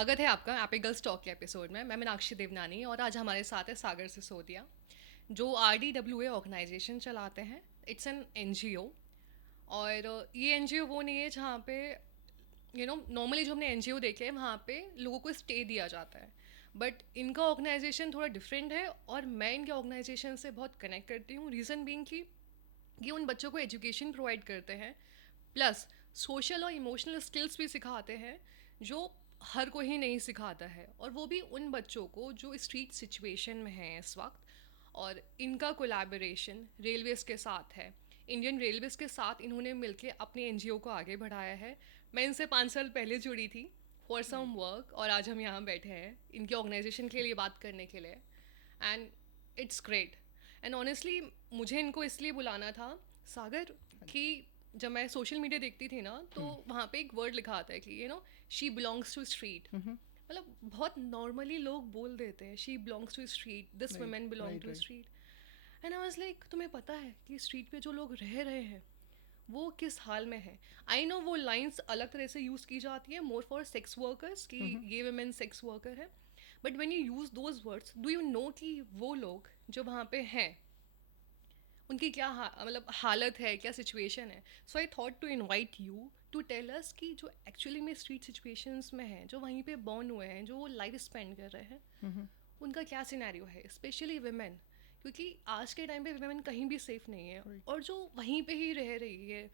स्वागत है आपका एपिक गर्ल्स टॉक के एपिसोड में। मैं मीनाक्षी देवनानी और आज हमारे साथ है सागर सिसोदिया, जो RDWA ऑर्गेनाइजेशन चलाते हैं। It's an NGO। और ये NGO वो नहीं है जहाँ पे नॉर्मली जो हमने NGO देखे हैं वहाँ पे लोगों को स्टे दिया जाता है, बट इनका ऑर्गेनाइजेशन थोड़ा डिफरेंट है और मैं इनके ऑर्गेनाइजेशन से बहुत कनेक्ट करती हूँ। रीज़न बीइंग कि ये उन बच्चों को एजुकेशन प्रोवाइड करते हैं, प्लस सोशल और इमोशनल स्किल्स भी सिखाते हैं जो हर कोई ही नहीं सिखाता है, और वो भी उन बच्चों को जो स्ट्रीट सिचुएशन में हैं इस वक्त। और इनका कोलैबोरेशन रेलवेज़ के साथ है। इंडियन रेलवेज़ के साथ इन्होंने मिलकर अपने NGO को आगे बढ़ाया है। मैं इनसे 5 साल पहले जुड़ी थी फॉर सम वर्क, और आज हम यहाँ बैठे हैं इनके ऑर्गेनाइजेशन के लिए बात करने के लिए। And it's great. And honestly मुझे इनको इसलिए बुलाना था, सागर, कि जब मैं सोशल मीडिया देखती थी ना तो वहाँ पे एक वर्ड लिखा आता है कि शी बिलोंग्स टू स्ट्रीट। मतलब बहुत नॉर्मली लोग बोल देते हैं she belongs to street, this right women belong right to right street. And I was like, तुम्हें पता है कि स्ट्रीट पे जो लोग रह रहे हैं वो किस हाल में है? आई नो वो लाइंस अलग तरह से यूज़ की जाती है, मोर फॉर सेक्स वर्कर्स, कि ये वुमेन सेक्स वर्कर है। But when you use those words, do you know कि वो लोग जो वहाँ पे हैं उनकी क्या मतलब हालत है, क्या सिचुएशन है? So I thought to invite you to tell us कि जो एक्चुअली में स्ट्रीट सिचुएशंस में हैं, जो वहीं पे बॉर्न हुए हैं, जो वो लाइफ स्पेंड कर रहे हैं, उनका क्या सिनेरियो है, स्पेशली वुमेन। क्योंकि आज के टाइम पे वुमेन कहीं भी सेफ नहीं है, राइट और जो वहीं पे ही रह रही है,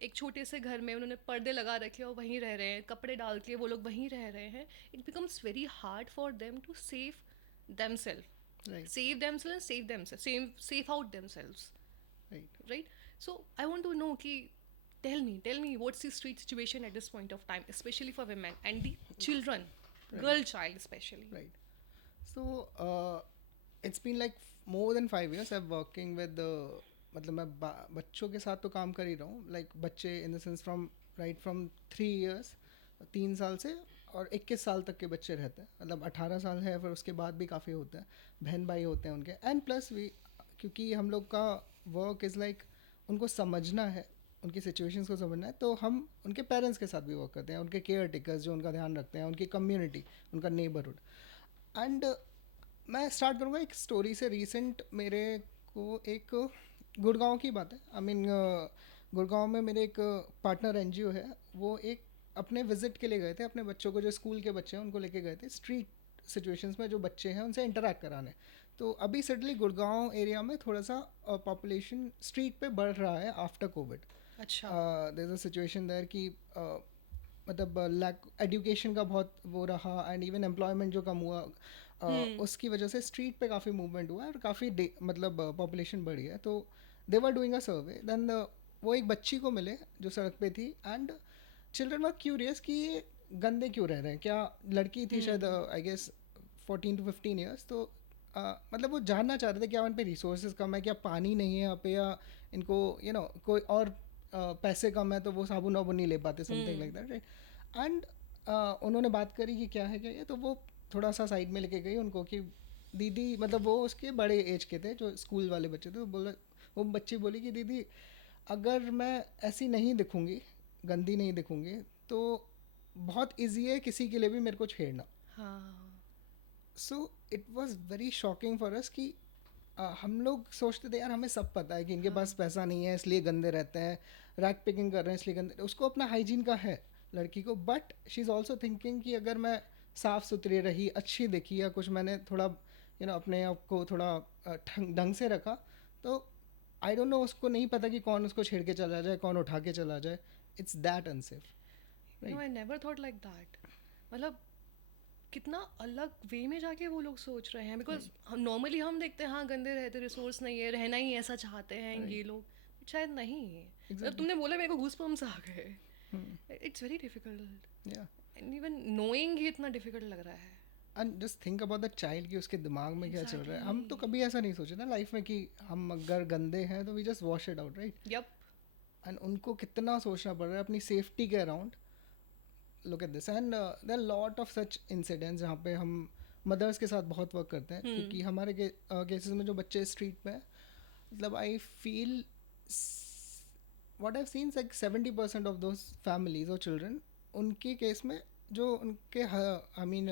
एक छोटे से घर में उन्होंने पर्दे लगा रखे और वहीं रह रहे हैं, कपड़े डाल के वो लोग वहीं रह रहे हैं। It becomes very hard for them to save themselves, right save out themselves, right right? So I want to know ki, tell me what's the street situation at this point of time, especially for women and the children, right girl child especially. Right so it's been like more than 5 years I working with मतलब मैं बच्चों के साथ तो काम कर ही रहा हूँ, लाइक बच्चे in the sense from right from 3 years, 3 साल से और 21 साल तक के बच्चे रहते हैं। मतलब 18 साल है, फिर उसके बाद भी काफ़ी होते हैं, बहन भाई होते हैं उनके। एंड प्लस वी, क्योंकि हम लोग का वर्क इज़ लाइक उनको समझना है, उनकी सिचुएशंस को समझना है, तो हम उनके पेरेंट्स के साथ भी वर्क करते हैं, उनके केयर टेकर्स जो उनका ध्यान रखते हैं, उनकी कम्युनिटी, उनका नेबरहुड। एंड मैं स्टार्ट करूँगा एक स्टोरी से। रिसेंट मेरे को एक गुड़गांव की बात है, आई मीन गुड़गांव में मेरे एक पार्टनर NGO है, वो एक अपने विजिट के लिए गए थे, अपने बच्चों को, जो स्कूल के बच्चे हैं उनको लेके गए थे स्ट्रीट सिचुएशंस में, जो बच्चे हैं उनसे इंटरेक्ट कराने। तो अभी सडनली गुड़गांव एरिया में थोड़ा सा पॉपुलेशन स्ट्रीट पे बढ़ रहा है आफ्टर कोविड। अच्छा। There is a situation there कि मतलब लैक एजुकेशन का बहुत वो रहा, एंड इवन एम्प्लॉयमेंट जो कम हुआ, उसकी वजह से स्ट्रीट पे काफ़ी मूवमेंट हुआ है और काफ़ी मतलब पॉपुलेशन बढ़ी है। तो दे were doing a survey, then वो एक बच्ची को मिले जो सड़क पे थी, एंड चिल्ड्रन वर क्यूरियस कि ये गंदे क्यों रह रहे हैं। क्या लड़की थी शायद, आई गेस 14 to 15 years। तो मतलब वो जानना चाहते थे क्या वहाँ पे रिसोर्सेज कम है, क्या पानी नहीं है यहाँ पे, या इनको कोई और पैसे कम है तो वो साबुन वाबुन नहीं ले पाते, something like that, right. And उन्होंने बात करी कि क्या है क्या ये, तो वो थोड़ा सा साइड में लेके गई उनको कि दीदी, मतलब वो उसके बड़े एज के थे, जो स्कूल वाले बच्चे थे, वो बच्ची बोली कि दीदी, अगर मैं ऐसी नहीं दिखूँगी, गंदी नहीं दिखूँगी, तो बहुत ईजी है किसी के लिए भी मेरे को छेड़ना। हाँ। So it was very shocking for us कि हम लोग सोचते थे यार हमें सब पता है कि इनके पास हाँ। पैसा नहीं है इसलिए गंदे रहते हैं, रैक पिकिंग कर रहे हैं इसलिए गंदे, उसको अपना हाइजीन का है लड़की को, but she is also thinking कि अगर मैं साफ़ सुथरी रही, अच्छी दिखी, या कुछ मैंने थोड़ा अपने आप को थोड़ा ढंग से रखा, तो आई डोंट नो, उसको नहीं पता कि कौन उसको छेड़ के चला जाए, कौन उठा के चला जाए। It's that unsafe, right. I never thought like that. मतलब कितना अलग वे में जाके वो लोग सोच रहे हैं, बिकॉज राइट हम नॉर्मली हम देखते हैं हाँ गंदे रहते, रिसोर्स नहीं है, रहना ही ऐसा चाहते हैं राइट ये लोग, बट शायद नहीं है। मतलब एग्जैक्टली। तुमने बोला मेरे को गूज़बम्प्स आ गए। इट्स वेरी डिफिकल्ट, या एंड इवन नोइंग ही इतना डिफिकल्ट लग रहा है। And just think about the child कि उसके दिमाग में क्या चल रहा है। हम तो एग्जैक्टली। कभी ऐसा नहीं सोचे ना लाइफ में कि हम अगर गंदे हैं तो we just wash it out, right. Yup. And उनको कितना सोचना पड़ रहा है अपनी सेफ्टी के around. Look at this, and there are lot of such incidents जहाँ पे हम मदर्स के साथ बहुत वर्क करते हैं, क्योंकि हमारे केसेस में जो बच्चे स्ट्रीट पे हैं, मतलब I feel what I've seen is like 70% of those families or children, उनके केस में जो उनके आई मीन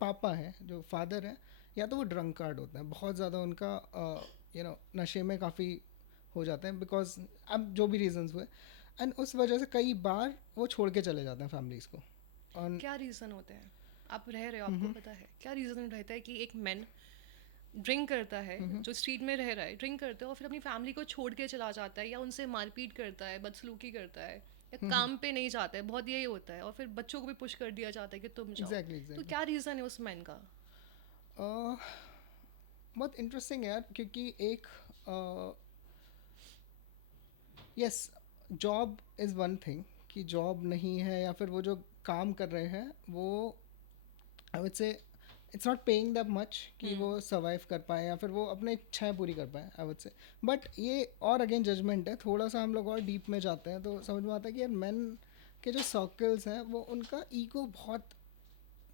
पापा हैं, जो फादर हैं, या तो वो ड्रंक कार्ड होते हैं, बहुत ज़्यादा उनका नशे में काफ़ी हो जाते हैं, बिकॉज अब जो भी रीजंस हुए, एंड उस वजह से कई बार वो छोड़ के चले जाते हैं फैमिलीज़ को। और क्या रीज़न होते हैं? आप रह रहे हो, आपको पता है क्या रीज़न रहता है कि एक मैन ड्रिंक करता है, जो स्ट्रीट में रह रहा है, ड्रिंक करता है और फिर अपनी फैमिली को छोड़ के चला जाता है, या उनसे मारपीट करता है, बदसलूकी करता है, या काम पे नहीं जाता है, बहुत यही होता है, और फिर बच्चों को भी पुश कर दिया जाता है कि तुम जाओ। एग्जैक्टली तो एग्जैक्टली। क्या रीज़न है उस मैन का? बहुत इंटरेस्टिंग है यार, क्योंकि एक yes, job is one thing, कि जॉब नहीं है या फिर वो जो काम कर रहे हैं वो, आई वुड से it's not paying that much कि वो सर्वाइव कर पाए या फिर वो अपने इच्छाएं पूरी कर पाए, आई वुड से। बट ये और अगेन जजमेंट है, थोड़ा सा हम लोग और डीप में जाते हैं तो समझ में आता है कि यार मैन के जो सर्कल्स हैं वो उनका ईगो बहुत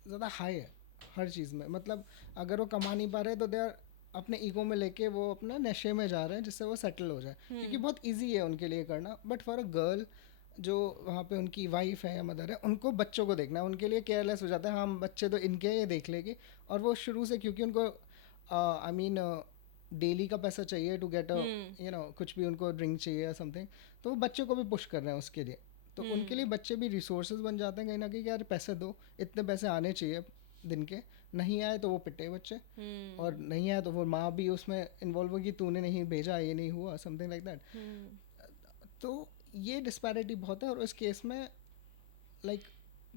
ज़्यादा हाई है हर चीज़ में। मतलब अगर वो कमा नहीं पा रहे तो दे आर अपने ईगो में लेके वो अपना नशे में जा रहे हैं जिससे वो सेटल हो जाए, क्योंकि बहुत इजी है उनके लिए करना। बट फॉर अ गर्ल जो वहाँ पे उनकी वाइफ है या मदर है, उनको बच्चों को देखना है, उनके लिए केयरलेस हो जाता है, हम बच्चे तो इनके ये देख लेगी। और वो शुरू से, क्योंकि उनको आई मीन डेली का पैसा चाहिए टू गेट कुछ भी उनको ड्रिंक चाहिए या समथिंग, तो वो बच्चों को भी पुश कर रहे हैं उसके लिए। तो उनके लिए बच्चे भी रिसोर्सेज बन जाते हैं कहीं ना कहीं, कि यार पैसे दो, इतने पैसे आने चाहिए दिन के, नहीं आए तो वो पिटे बच्चे, और नहीं आए तो वो माँ भी उसमें इन्वॉल्व होगी, तूने नहीं भेजा, ये नहीं हुआ, समथिंग लाइक दैट। तो ये डिस्पैरिटी बहुत है। और उस केस में लाइक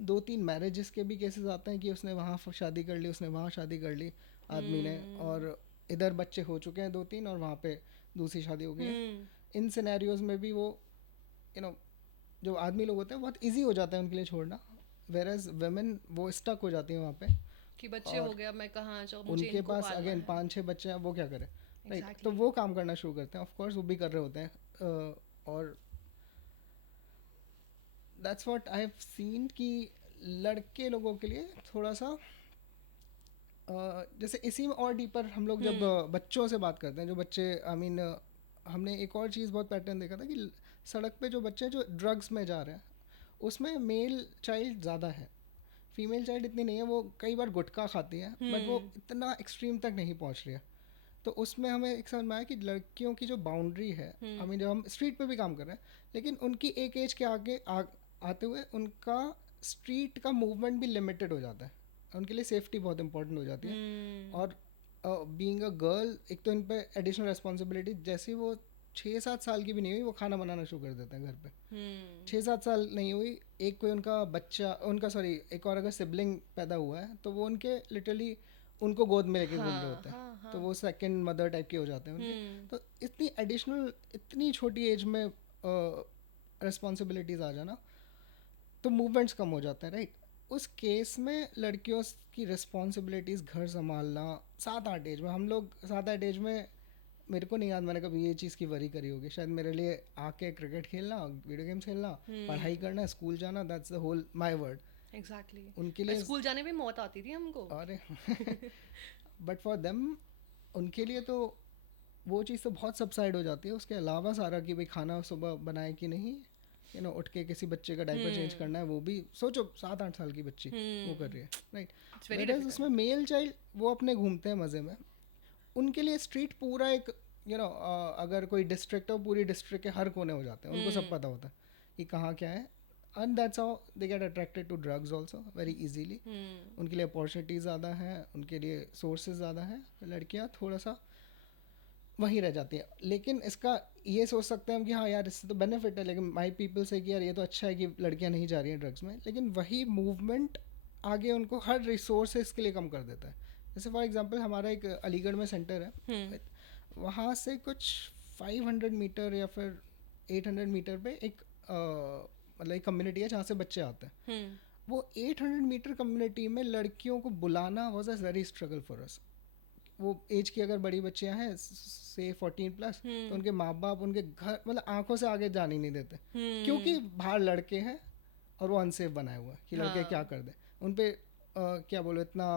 2-3 मैरिजेस के भी केसेस आते हैं कि उसने वहाँ शादी कर ली, उसने वहाँ शादी कर ली आदमी ने, और इधर बच्चे हो चुके हैं 2-3 और वहाँ पे दूसरी शादी हो गई है। इन सिनेरियोज में भी वो यू नो जो आदमी लोग होते हैं बहुत इजी हो जाता है उनके लिए छोड़ना, वेर एज वेमेन वो स्टक हो जाती हैं वहाँ पे। कि बच्चे हो और गया, मैं कहाँ जाऊँ, मुझे उनके इनको पास पालना अगेन है। 5-6 बच्चे हैं, वो क्या करें, राइट? तो एग्जैक्टली। वो काम करना शुरू करते हैं, ऑफ कोर्स वो भी कर रहे होते हैं। और that's what I have seen कि लड़के लोगों के लिए थोड़ा सा जैसे इसी में और डीपर हम लोग जब बच्चों से बात करते हैं, जो बच्चे आई मीन हमने एक और चीज़ बहुत पैटर्न देखा था कि सड़क पे जो बच्चे जो ड्रग्स में जा रहे हैं उसमें मेल चाइल्ड ज़्यादा है, फीमेल चाइल्ड इतनी नहीं है। वो कई बार गुटखा खाती है बट वो इतना एक्सट्रीम तक नहीं पहुंच रही है। तो उसमें हमें एक समझ में आया कि लड़कियों की जो बाउंड्री है, आई मीन जब हम स्ट्रीट पे भी काम कर रहे हैं लेकिन उनकी एक एज के आगे आते हुए उनका स्ट्रीट का मूवमेंट भी लिमिटेड हो जाता है, उनके लिए सेफ्टी बहुत इंपॉर्टेंट हो जाती है। और बीइंग अ गर्ल, एक तो इन पे एडिशनल रिस्पॉन्सिबिलिटी, जैसे ही वो 6-7 साल की भी नहीं हुई वो खाना बनाना शुरू कर देते हैं घर पे। 6-7 साल नहीं हुई, एक कोई उनका बच्चा, उनका सॉरी एक और अगर सिबलिंग पैदा हुआ है तो वो उनके लिटरली उनको गोद में लेके घूम रहे हाँ होते हैं, हाँ तो हाँ। वो सेकंड मदर टाइप के हो जाते हैं उनके। तो इतनी एडिशनल, इतनी छोटी एज में रिस्पॉन्सिबिलिटीज़ आ जाना, तो मूवमेंट्स कम हो जाते हैं, राइट? उस केस में लड़कियों की रिस्पॉन्सिबिलिटीज़ घर संभालना 7-8 एज में, हम लोग 7-8 एज में, मेरे को नहीं याद मैंने कभी ये चीज़ की वरी करी होगी। शायद मेरे लिए आके क्रिकेट खेलना, वीडियो गेम्स खेलना, पढ़ाई करना, स्कूल जाना, that's the whole my world. Exactly. उनके और लिए स्कूल जाने में मौत आती थी हमको। अरे बट फॉर देम, उनके लिए तो वो चीज़ तो बहुत सबसाइड हो जाती है। उसके अलावा सारा कि भाई खाना सुबह बनाए कि नहीं, उठ के किसी बच्चे का डायपर चेंज करना है, वो भी सोचो 7-8 साल की बच्ची वो कर रही है, राइट? इट्स वेरी वेयर उसमें डिफिकल्ट। मेल चाइल्ड वो अपने घूमते हैं मज़े में, उनके लिए स्ट्रीट पूरा एक अगर कोई डिस्ट्रिक्ट हो, पूरी डिस्ट्रिक्ट के हर कोने हो जाते हैं, उनको सब पता होता है कि कहाँ क्या है। And that's how they get attracted to drugs also very easily. उनके लिए अपॉर्चुनिटीज़ ज़्यादा हैं, उनके लिए सोर्सेज ज़्यादा हैं। लड़कियाँ थोड़ा सा वहीं रह जाती है। लेकिन इसका ये सोच सकते हैं हम कि हाँ यार इससे तो बेनिफिट है, लेकिन माई पीपल से कि यार ये तो अच्छा है कि लड़कियां नहीं जा रही हैं ड्रग्स में, लेकिन वही मूवमेंट आगे उनको हर रिसोर्सेज के लिए कम कर देता है। जैसे फॉर एग्जांपल हमारा एक अलीगढ़ में सेंटर है, वहाँ से कुछ 500 मीटर या फिर 800 मीटर पे एक मतलब एक कम्युनिटी है जहाँ से बच्चे आते हैं। वो 800 मीटर कम्युनिटी में लड़कियों को बुलाना was a very struggle for us. वो एज की अगर बड़ी बच्चियां हैं से 14+, तो उनके माँ बाप उनके घर मतलब आंखों से आगे जाने नहीं देते, क्योंकि बाहर लड़के हैं और वो अनसेफ बनाए हुए हैं कि लड़के क्या हाँ। कर दे उन पे। क्या बोलो, इतना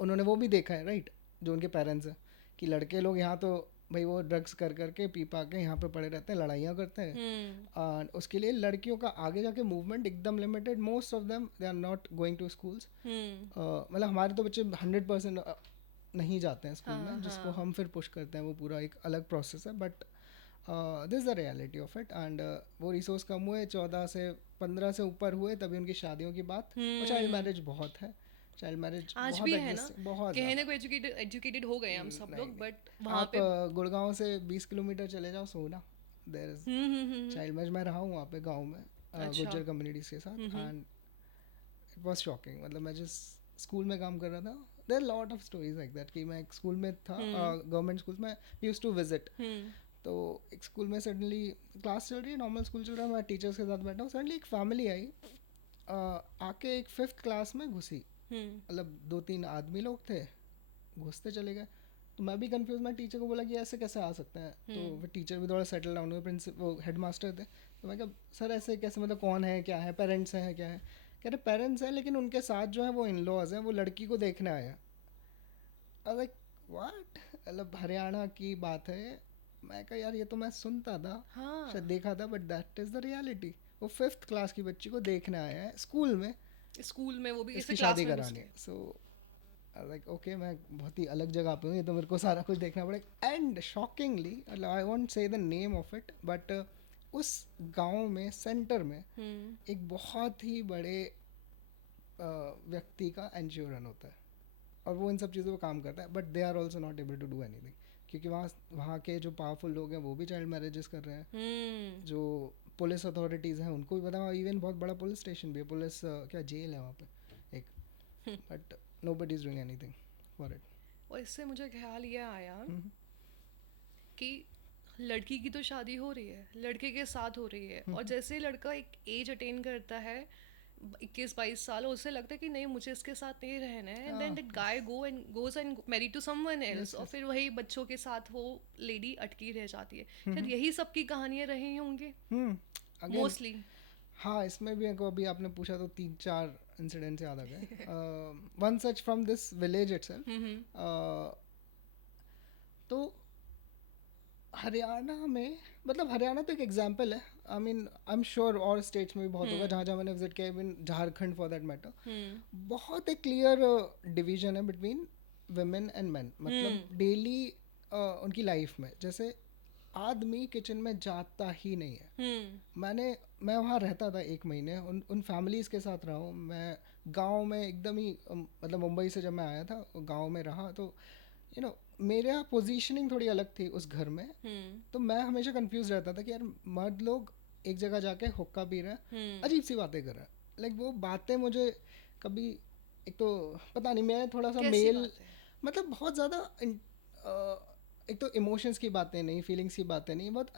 उन्होंने वो भी देखा है, राइट? जो उनके पेरेंट्स हैं कि लड़के लोग यहाँ तो भाई वो ड्रग्स कर करके पी पा के यहाँ पे पड़े रहते हैं, लड़ाइयाँ करते हैं। और उसके लिए लड़कियों का आगे जाके मूवमेंट एकदम limited, most of them they are not going to schools. मतलब हमारे तो बच्चे 100% नहीं जाते हैं स्कूल में, जिसको हम फिर पुश करते हैं, वो पूरा एक अलग प्रोसेस है। But this is the reality of it. And वो रिसोर्स कम हुए, 14 से 15 से ऊपर हुए तभी उनकी शादियों की बात। और चाइल्ड मैरिज बहुत है, चाइल्ड मैरिज आज बहुत भी है ना, एग्जिस्ट, बहुत कहने ज़्यादा। को एजुकेटेड हो गए हैं हम सब नहीं लोग, नहीं, बट वहाँ आप पे गुड़गांव से 20 किलोमीटर चले जाओ, सोना, देर इज चाइल्ड मैरिज। मैं रहा हूँ वहाँ पे गाँव में अच्छा। गुज्जर कम्युनिटीज़ के साथ, एंड इट वॉज शॉकिंग। मतलब मैं जिस स्कूल में काम कर रहा था, there lot of stories like that. कि मैं एक स्कूल में था, गवर्नमेंट स्कूल में यूज टू विजिट। तो एक स्कूल में सडनली क्लास चल रही है, नॉर्मल स्कूल चल रहा है, मैं टीचर्स के साथ बैठा हूँ, सडनली एक फैमिली आई, आके एक 5th क्लास में घुसी। मतलब 2-3 आदमी लोग थे, घुसते चले गए। तो मैं भी कंफ्यूज, मैं टीचर को बोला कि ऐसे कैसे आ सकते हैं। तो फिर टीचर भी थोड़ा सेटल डाउन हुए, प्रिंसिपल वो हेड मास्टर थे। तो मैं कहा सर ऐसे कैसे, मतलब कौन है, क्या है, पेरेंट्स हैं, क्या है। कह रहे पेरेंट्स हैं, लेकिन उनके साथ जो है वो इन लॉज हैं, वो लड़की को देखने आया। लाइक व्हाट, मतलब हरियाणा की बात है। मैं कहा यार ये तो मैं सुनता था, हाँ, शायद देखा था, but that is the reality. वो 5th क्लास की बच्ची को देखने आया है स्कूल में, स्कूल में वो भी इसी इसकी क्लास शादी में घुस करानी के। है। सो लाइक ओके, मैं बहुत ही अलग जगह पे हूँ, ये तो मेरे को सारा कुछ देखना पड़ेगा। एंड शॉकिंगली, आई वॉन्ट से the name of it, but उस गांव में सेंटर में एक बहुत ही बड़े व्यक्ति का एनजीओ रन होता है, और वो इन सब चीज़ों पर काम करता है। But they are also not able to do anything, क्योंकि वहाँ के जो पावरफुल लोग हैं वो भी चाइल्ड मैरिजेस कर रहे हैं। जो पुलिस अथॉरिटीज़ हैं उनको भी पता, इवन बहुत बड़ा पुलिस स्टेशन भी है, पुलिस क्या जेल है वहाँ पे एक। But nobody is doing anything for it. और इससे मुझे ख्याल ये आया कि लड़की की तो शादी हो रही है, लड़के के साथ हो रही है, और जैसे लड़का एक एज अटेन करता है 21-22 साल, उसे लगता है कि नहीं मुझे इसके साथ नहीं रहना है, and then that guy goes and marry to someone else, yes और यस। फिर वही बच्चों के साथ वो लेडी अटकी रह जाती है। शायद यही सबकी कहानियां रही होंगी अगेन, मोस्टली। हाँ इसमें भी को अभी आपने पूछा तो 3-4 इंसिडेंट्स याद आ गए। One such from this village itself. तो हरियाणा में, मतलब हरियाणा तो एक एग्जांपल है, आई मीन आई एम श्योर और स्टेट्स में भी बहुत होगा, जहाँ जहाँ मैंने विजिट किया, even Jharkhand for that matter, बहुत एक क्लियर डिवीजन है बिटवीन वुमेन एंड मैन। मतलब डेली उनकी लाइफ में, जैसे आदमी किचन में जाता ही नहीं है। मैं वहाँ रहता था 1 महीने, उन फैमिलीज़ के साथ रहा हूँ मैं। गांव में एकदम ही मतलब मुंबई से जब मैं आया था गांव में रहा, तो मेरा पोजीशनिंग थोड़ी अलग थी उस घर में। तो मैं हमेशा कंफ्यूज रहता था कि यार मर्द लोग एक जगह जाके हुक्का पी रहे हैं, अजीब सी बातें कर रहे हैं। लाइक वो बातें मुझे कभी, एक तो पता नहीं, मैं थोड़ा सा कैसी मेल, बात है? मतलब बहुत ज़्यादा एक तो इमोशंस की बातें नहीं, फीलिंग्स की बातें नहीं, बहुत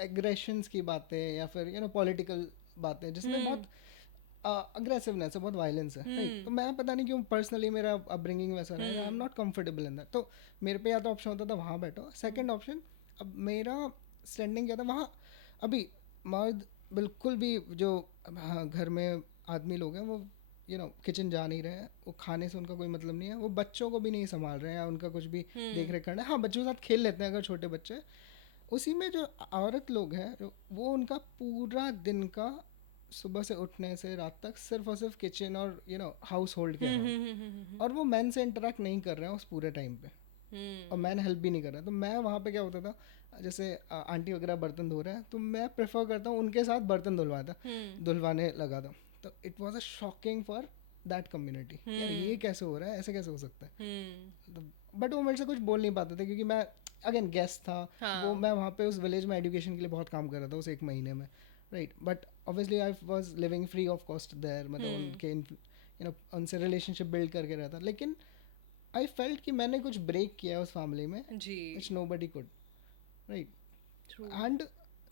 एग्रेशंस की बातें, या फिर पॉलिटिकल बातें जिसमें बहुत अग्रेसिवनेस है, बहुत वायलेंस है, राइट। तो मैं पता नहीं क्यों पर्सनली मेरा अपब्रिंगिंग वैसा रहा है, I am not comfortable in that. तो मेरे पे या तो ऑप्शन होता था वहाँ बैठो, सेकंड ऑप्शन, अब मेरा स्टैंडिंग क्या था वहाँ। अभी मर्द बिल्कुल भी जो हाँ, घर में आदमी लोग हैं वो किचन जा नहीं रहे हैं, वो खाने से उनका कोई मतलब नहीं है, वो बच्चों को भी नहीं संभाल रहे हैं या उनका कुछ भी देख रेख करना है। हाँ, बच्चों के साथ खेल लेते हैं अगर छोटे बच्चे। उसी में जो औरत लोग हैं, वो उनका पूरा दिन का सुबह से उठने से रात तक सिर्फ और सिर्फ किचन और हाउस होल्ड के अराउंड, और वो मैन से इंटरेक्ट नहीं कर रहे हैं उस पूरे टाइम पे, और मैन हेल्प भी नहीं कर रहा। तो मैं वहाँ पे क्या होता था, जैसे आंटी वगैरह बर्तन धो रहे हैं, तो मैं प्रेफर करता हूँ उनके साथ बर्तन धुलवाने लगा था। तो it was a shocking for that community, यार ये कैसे हो रहा है, ऐसे कैसे हो सकता है। बट वो मेरे से कुछ बोल नहीं पाते थे, क्योंकि मैं अगेन गेस्ट था। वो मैं वहाँ पे उस विलेज में एजुकेशन के लिए बहुत काम कर रहा था उस 1 महीने में, right. But obviously I was living free of cost there, मतलब उनके उनसे रिलेशनशिप बिल्ड करके रहता। लेकिन आई फेल्ट कि मैंने कुछ ब्रेक किया है उस फैमिली में, जी, which nobody could, right. True. And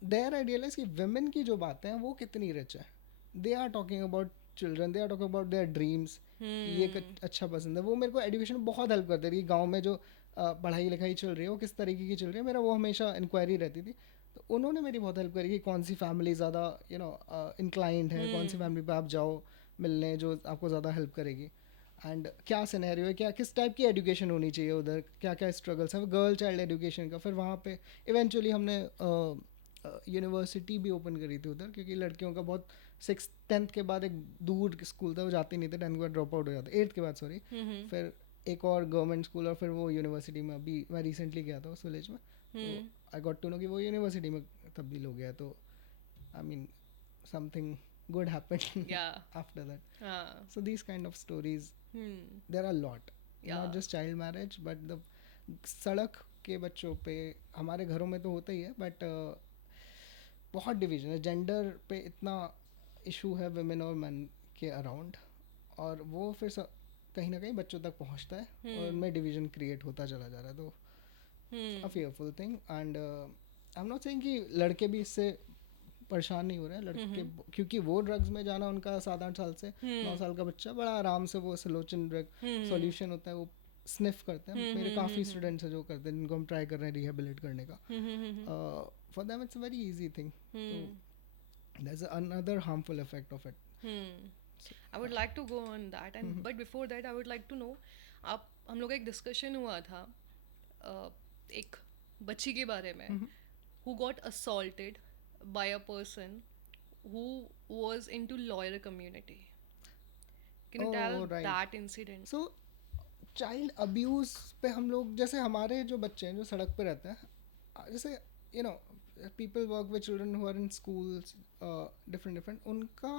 there I realise कि वुमेन की जो बातें हैं वो कितनी रिच है। They are talking about children, they are talking about their dreams, ये अच्छा पसंद है। वो मेरे को एजुकेशन में बहुत हेल्प करती थी। गाँव में जो पढ़ाई लिखाई चल रही है वो किस तरीके की चल रही है, मेरा वो हमेशा इंक्वायरी रहती थी। तो उन्होंने मेरी बहुत हेल्प करी कि कौन सी फैमिली ज़्यादा इंक्लाइंड है, कौन सी फैमिली पे आप जाओ मिलने जो आपको ज़्यादा हेल्प करेगी। एंड क्या सिनेरियो है, क्या किस टाइप की एजुकेशन होनी चाहिए उधर, क्या क्या स्ट्रगल्स हैं गर्ल चाइल्ड एजुकेशन का। फिर वहाँ पे इवेंचुअली हमने यूनिवर्सिटी भी ओपन करी थी उधर, क्योंकि लड़कियों का बहुत 6th 10th के बाद एक दूर स्कूल था, वो जाते नहीं थे, 10th के बाद ड्रॉप आउट हो जाता, 8th के बाद सॉरी। फिर एक और गवर्नमेंट स्कूल, और फिर वो यूनिवर्सिटी में अभी मैं रिसेंटली गया था उस विलेज में, तो आई गॉट टू नो कि वो यूनिवर्सिटी में तब्दील हो गया। तो I mean something good happened Yeah. after that. हाँ. So these kind of stories, there are a lot, Yeah. not just child marriage but the सड़क के बच्चों पे, हमारे घरों में तो होता ही है, बट बहुत डिवीजन है जेंडर पे, इतना इशू है women और men के अराउंड, और वो फिर कहीं ना कहीं बच्चों तक पहुंचता है और उनमें डिवीजन क्रिएट होता चला जा रहा है। तो अ fearful thing, and I'm not saying कि लड़के भी इससे परेशान नहीं हो रहे हैं, लड़के क्योंकि वो ड्रग्स में जाना उनका 7-8 साल से 9 साल का बच्चा बड़ा आराम से वो सलोचन ड्रग सॉल्यूशन होता है वो स्निफ करते हैं। मेरे काफ़ी स्टूडेंट्स हैं जो करते हैं, जिनको हम ट्राई कर रहे हैं रिहेबिलिट करने का। For them it's a very easy thing, तो there is another harmful effect of it. I would like to go on that, and but before that I would like to know, आप हम लोग का एक discussion हुआ था एक बच्ची के बारे में who got assaulted by a person who was into lawyer community. Can you tell that incident? So child abuse पे हम लोग, जैसे हमारे जो बच्चे हैं जो सड़क पे रहते हैं, जैसे you know people work with children who are in schools different, उनका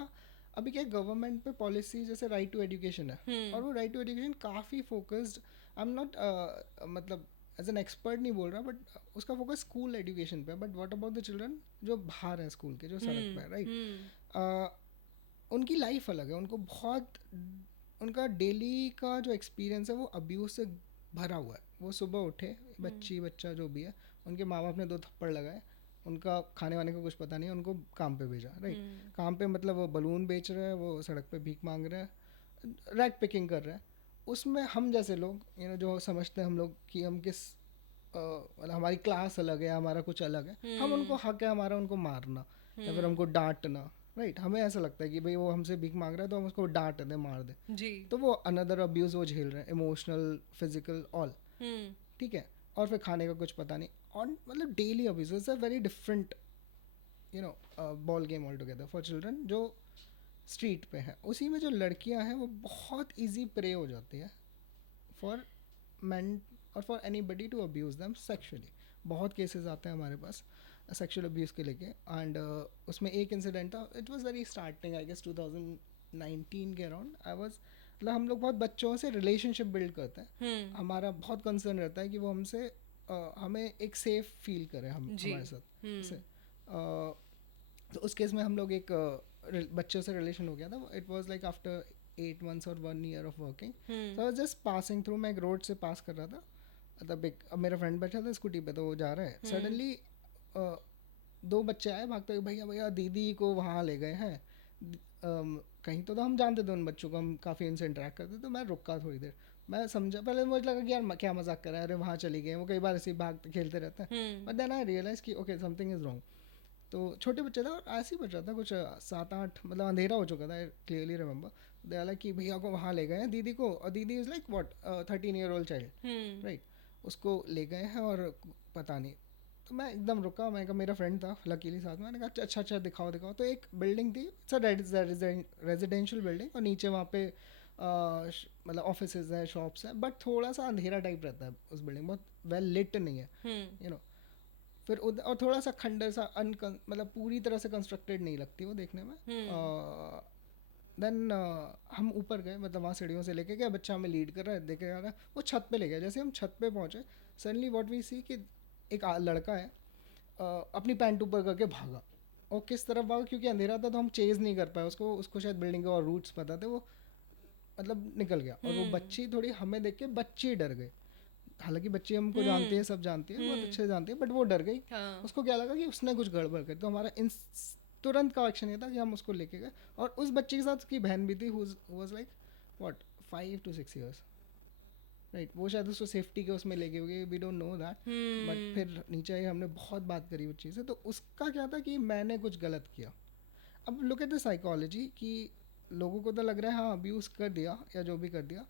अभी क्या गवर्नमेंट पे पॉलिसी जैसे राइट टू एजुकेशन है, और वो राइट टू एजुकेशन काफ़ी फोकस्ड, आई एम नॉट मतलब एज एन एक्सपर्ट नहीं बोल रहा, बट उसका फोकस स्कूल एजुकेशन पे है। But what about the children जो बाहर हैं स्कूल के, जो सड़क पे है, राइट, उनकी लाइफ अलग है, उनको बहुत, उनका डेली का जो एक्सपीरियंस है वो अब्यूज़ से भरा हुआ है। वो सुबह उठे, बच्चा जो भी है, उनके माँ बाप ने 2 थप्पड़ लगाए, उनका खाने वाने का कुछ पता नहीं, उनको काम पे भेजा, राइट। काम पे मतलब वो बलून बेच रहे हैं, वो सड़क पे भीख मांग रहे हैं, रैक पिकिंग कर रहे हैं। उसमें हम जैसे लोग जो समझते हैं हम लोग कि हम किस मतलब हमारी क्लास अलग है, हमारा कुछ अलग है, हम उनको हक है हमारा उनको मारना या फिर हमको डांटना, राइट। हमें ऐसा लगता है कि भाई वो हमसे भीख मांग रहा है तो हम उसको डांट दें, मार दें जी, तो वो अनदर अब्यूज़ वो झेल रहे हैं, इमोशनल, फिजिकल, ऑल, ठीक है। और फिर खाने का कुछ पता नहीं, और मतलब daily abuse is a very different ball game all together for children जो स्ट्रीट पे है। उसी में जो लड़कियां हैं वो बहुत इजी प्रे हो जाती है फॉर मैन और for anybody to abuse them sexually. बहुत केसेस आते हैं हमारे पास सेक्सुअल अब्यूज़ के लेके, एंड उसमें एक इंसिडेंट था, it was very starting I guess 2019 के अराउंड। आई वाज मतलब हम लोग बहुत बच्चों से रिलेशनशिप बिल्ड करते हैं, हमारा बहुत कंसर्न रहता है कि वो हमसे हमें एक सेफ फील करें हमारे साथ तो उस केस में हम लोग एक बच्चों से रिलेशन हो गया था। It was like after 8 months और 1 year ऑफ वर्किंग, तो I was just passing through, मैं एक रोड से पास कर रहा था, मतलब एक मेरा फ्रेंड बैठा था स्कूटी पे, तो वो जा रहा है, सडनली 2 बच्चे आए भागते हुए, भैया भैया दीदी को वहाँ ले गए हैं कहीं। तो हम जानते थे उन बच्चों को, हम काफ़ी उनसे इंटरेक्ट करते, तो मैं रुका थोड़ी देर, मैं समझा, पहले मुझे लगा कि यार क्या मजाक कर रहा है, अरे वहाँ चली गए, वो कई बार ऐसे ही भागते खेलते रहते हैं, बट देन आई रियलाइज कि ओके समथिंग इज़ रॉन्ग। तो छोटे बच्चे था और ऐसे ही बच रहा था, कुछ 7-8, मतलब अंधेरा हो चुका था, clearly remember. They are like कि भैया को वहाँ ले गए हैं दीदी को, और दीदी is like what 13-year-old child, right, उसको ले गए हैं और पता नहीं। तो मैं एकदम रुका, मैं कहा, मेरा फ्रेंड था लकीली साथ में, मैंने कहा अच्छा अच्छा दिखाओ दिखाओ। तो एक बिल्डिंग थी, इट्स रेजिडेंशियल बिल्डिंग, और नीचे वहाँ पे मतलब ऑफिसेज हैं, शॉप्स हैं, बट थोड़ा सा अंधेरा टाइप रहता है उस बिल्डिंग, बहुत वेल लिट नहीं है, यू नो। फिर और थोड़ा सा खंडर सा मतलब पूरी तरह से कंस्ट्रक्टेड नहीं लगती वो देखने में। देन हम ऊपर गए, मतलब वहाँ सीढ़ियों से लेके गया, बच्चा हमें लीड कर रहा है, देखे जा रहा है, वो छत पे ले गया। जैसे हम छत पे पहुँचे, सडनली व्हाट वी सी कि एक लड़का है अपनी पैंट ऊपर करके भागा, और किस तरफ भागा क्योंकि अंधेरा था तो हम चेज़ नहीं कर पाए उसको शायद बिल्डिंग के और रूट्स पता थे, वो मतलब निकल गया। और वो बच्ची थोड़ी हमें देख के बच्ची डर गई, हालांकि बच्ची हमको जानती है, सब जानती है, बहुत अच्छे से जानती है, बट वो डर गई। उसको क्या लगा कि उसने कुछ गड़बड़ कर, तो हमारा तुरंत का एक्शन ये था कि हम उसको लेके गए। और उस बच्चे के साथ उसकी बहन भी थी, was like what 5 to 6 years, right. वो शायद उसको सेफ्टी के उसमें लेके होगी, we don't know that, but फिर नीचे आई, हमने बहुत बात करी बच्ची से। तो उसका क्या था कि मैंने कुछ गलत किया। अब लुक एट द साइकोलॉजी कि लोगों को तो लग रहा है हाँ अब्यूज़ कर दिया या जो भी कर दिया,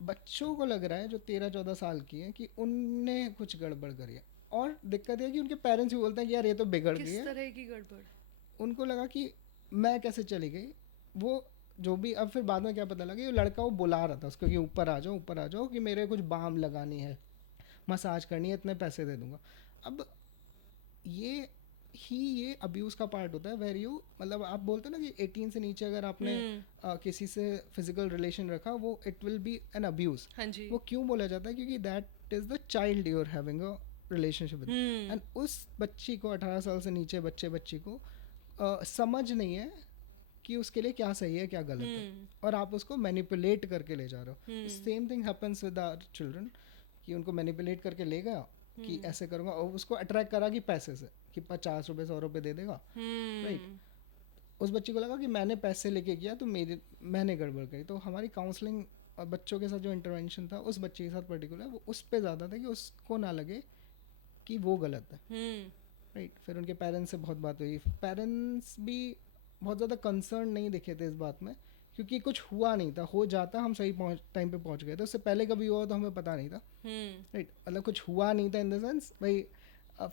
बच्चों को लग रहा है जो 13-14 साल की है कि उनने कुछ गड़बड़ करी है, और दिक्कत ये है कि उनके पेरेंट्स भी बोलते हैं कि यार ये तो बिगड़ गई किस है। तरह की गड़बड़? उनको लगा कि मैं कैसे चली गई, वो जो भी, अब फिर बाद में क्या पता लगा कि वो लड़का वो बुला रहा था उसको कि ऊपर आ जाओ, ऊपर आ जाओ, कि मेरे कुछ बाम लगानी है, मसाज करनी है, इतने पैसे दे दूंगा। अब ये ये अब्यूज़ का पार्ट होता है, वेर यू, मतलब आप बोलते हो ना कि 18 से नीचे अगर आपने हम्म। किसी से फिजिकल रिलेशन रखा, वो it will be an abuse. हाँ जी। वो क्यों बोला जाता है? क्योंकि that is the child you are having a relationship with. Hmm. And उस बच्ची को, 18 साल से नीचे बच्ची को समझ नहीं है कि उसके लिए क्या सही है क्या गलत है, हम्म। और आप उसको मैनिपुलेट करके ले जा रहे हो। Hmm. Same thing happens with our children, कि उनको मैनिपुलेट करके ले गया कि हम्म। ऐसे करूँगा, और उसको अट्रैक्ट करा कि पैसे से, कि 50 रुपये 100 रुपये दे देगा, राइट। हम्म। उस बच्ची को लगा कि मैंने पैसे लेके किया तो मैंने गड़बड़ करी। तो हमारी काउंसलिंग और बच्चों के साथ जो इंटरवेंशन था उस बच्चे के साथ पर्टिकुलर, वो उस पर ज़्यादा था कि उसको ना लगे कि वो गलत है, हम्म। राइट। फिर उनके पेरेंट्स से बहुत बात हुई, पेरेंट्स भी बहुत ज़्यादा कंसर्न नहीं दिखे थे इस बात में, क्योंकि कुछ हुआ नहीं था। हो जाता हम सही टाइम पे पहुंच गए थे, उससे पहले कभी हुआ तो हमें पता नहीं था, हम्म। राइट। मतलब कुछ हुआ नहीं था इन द सेंस भाई,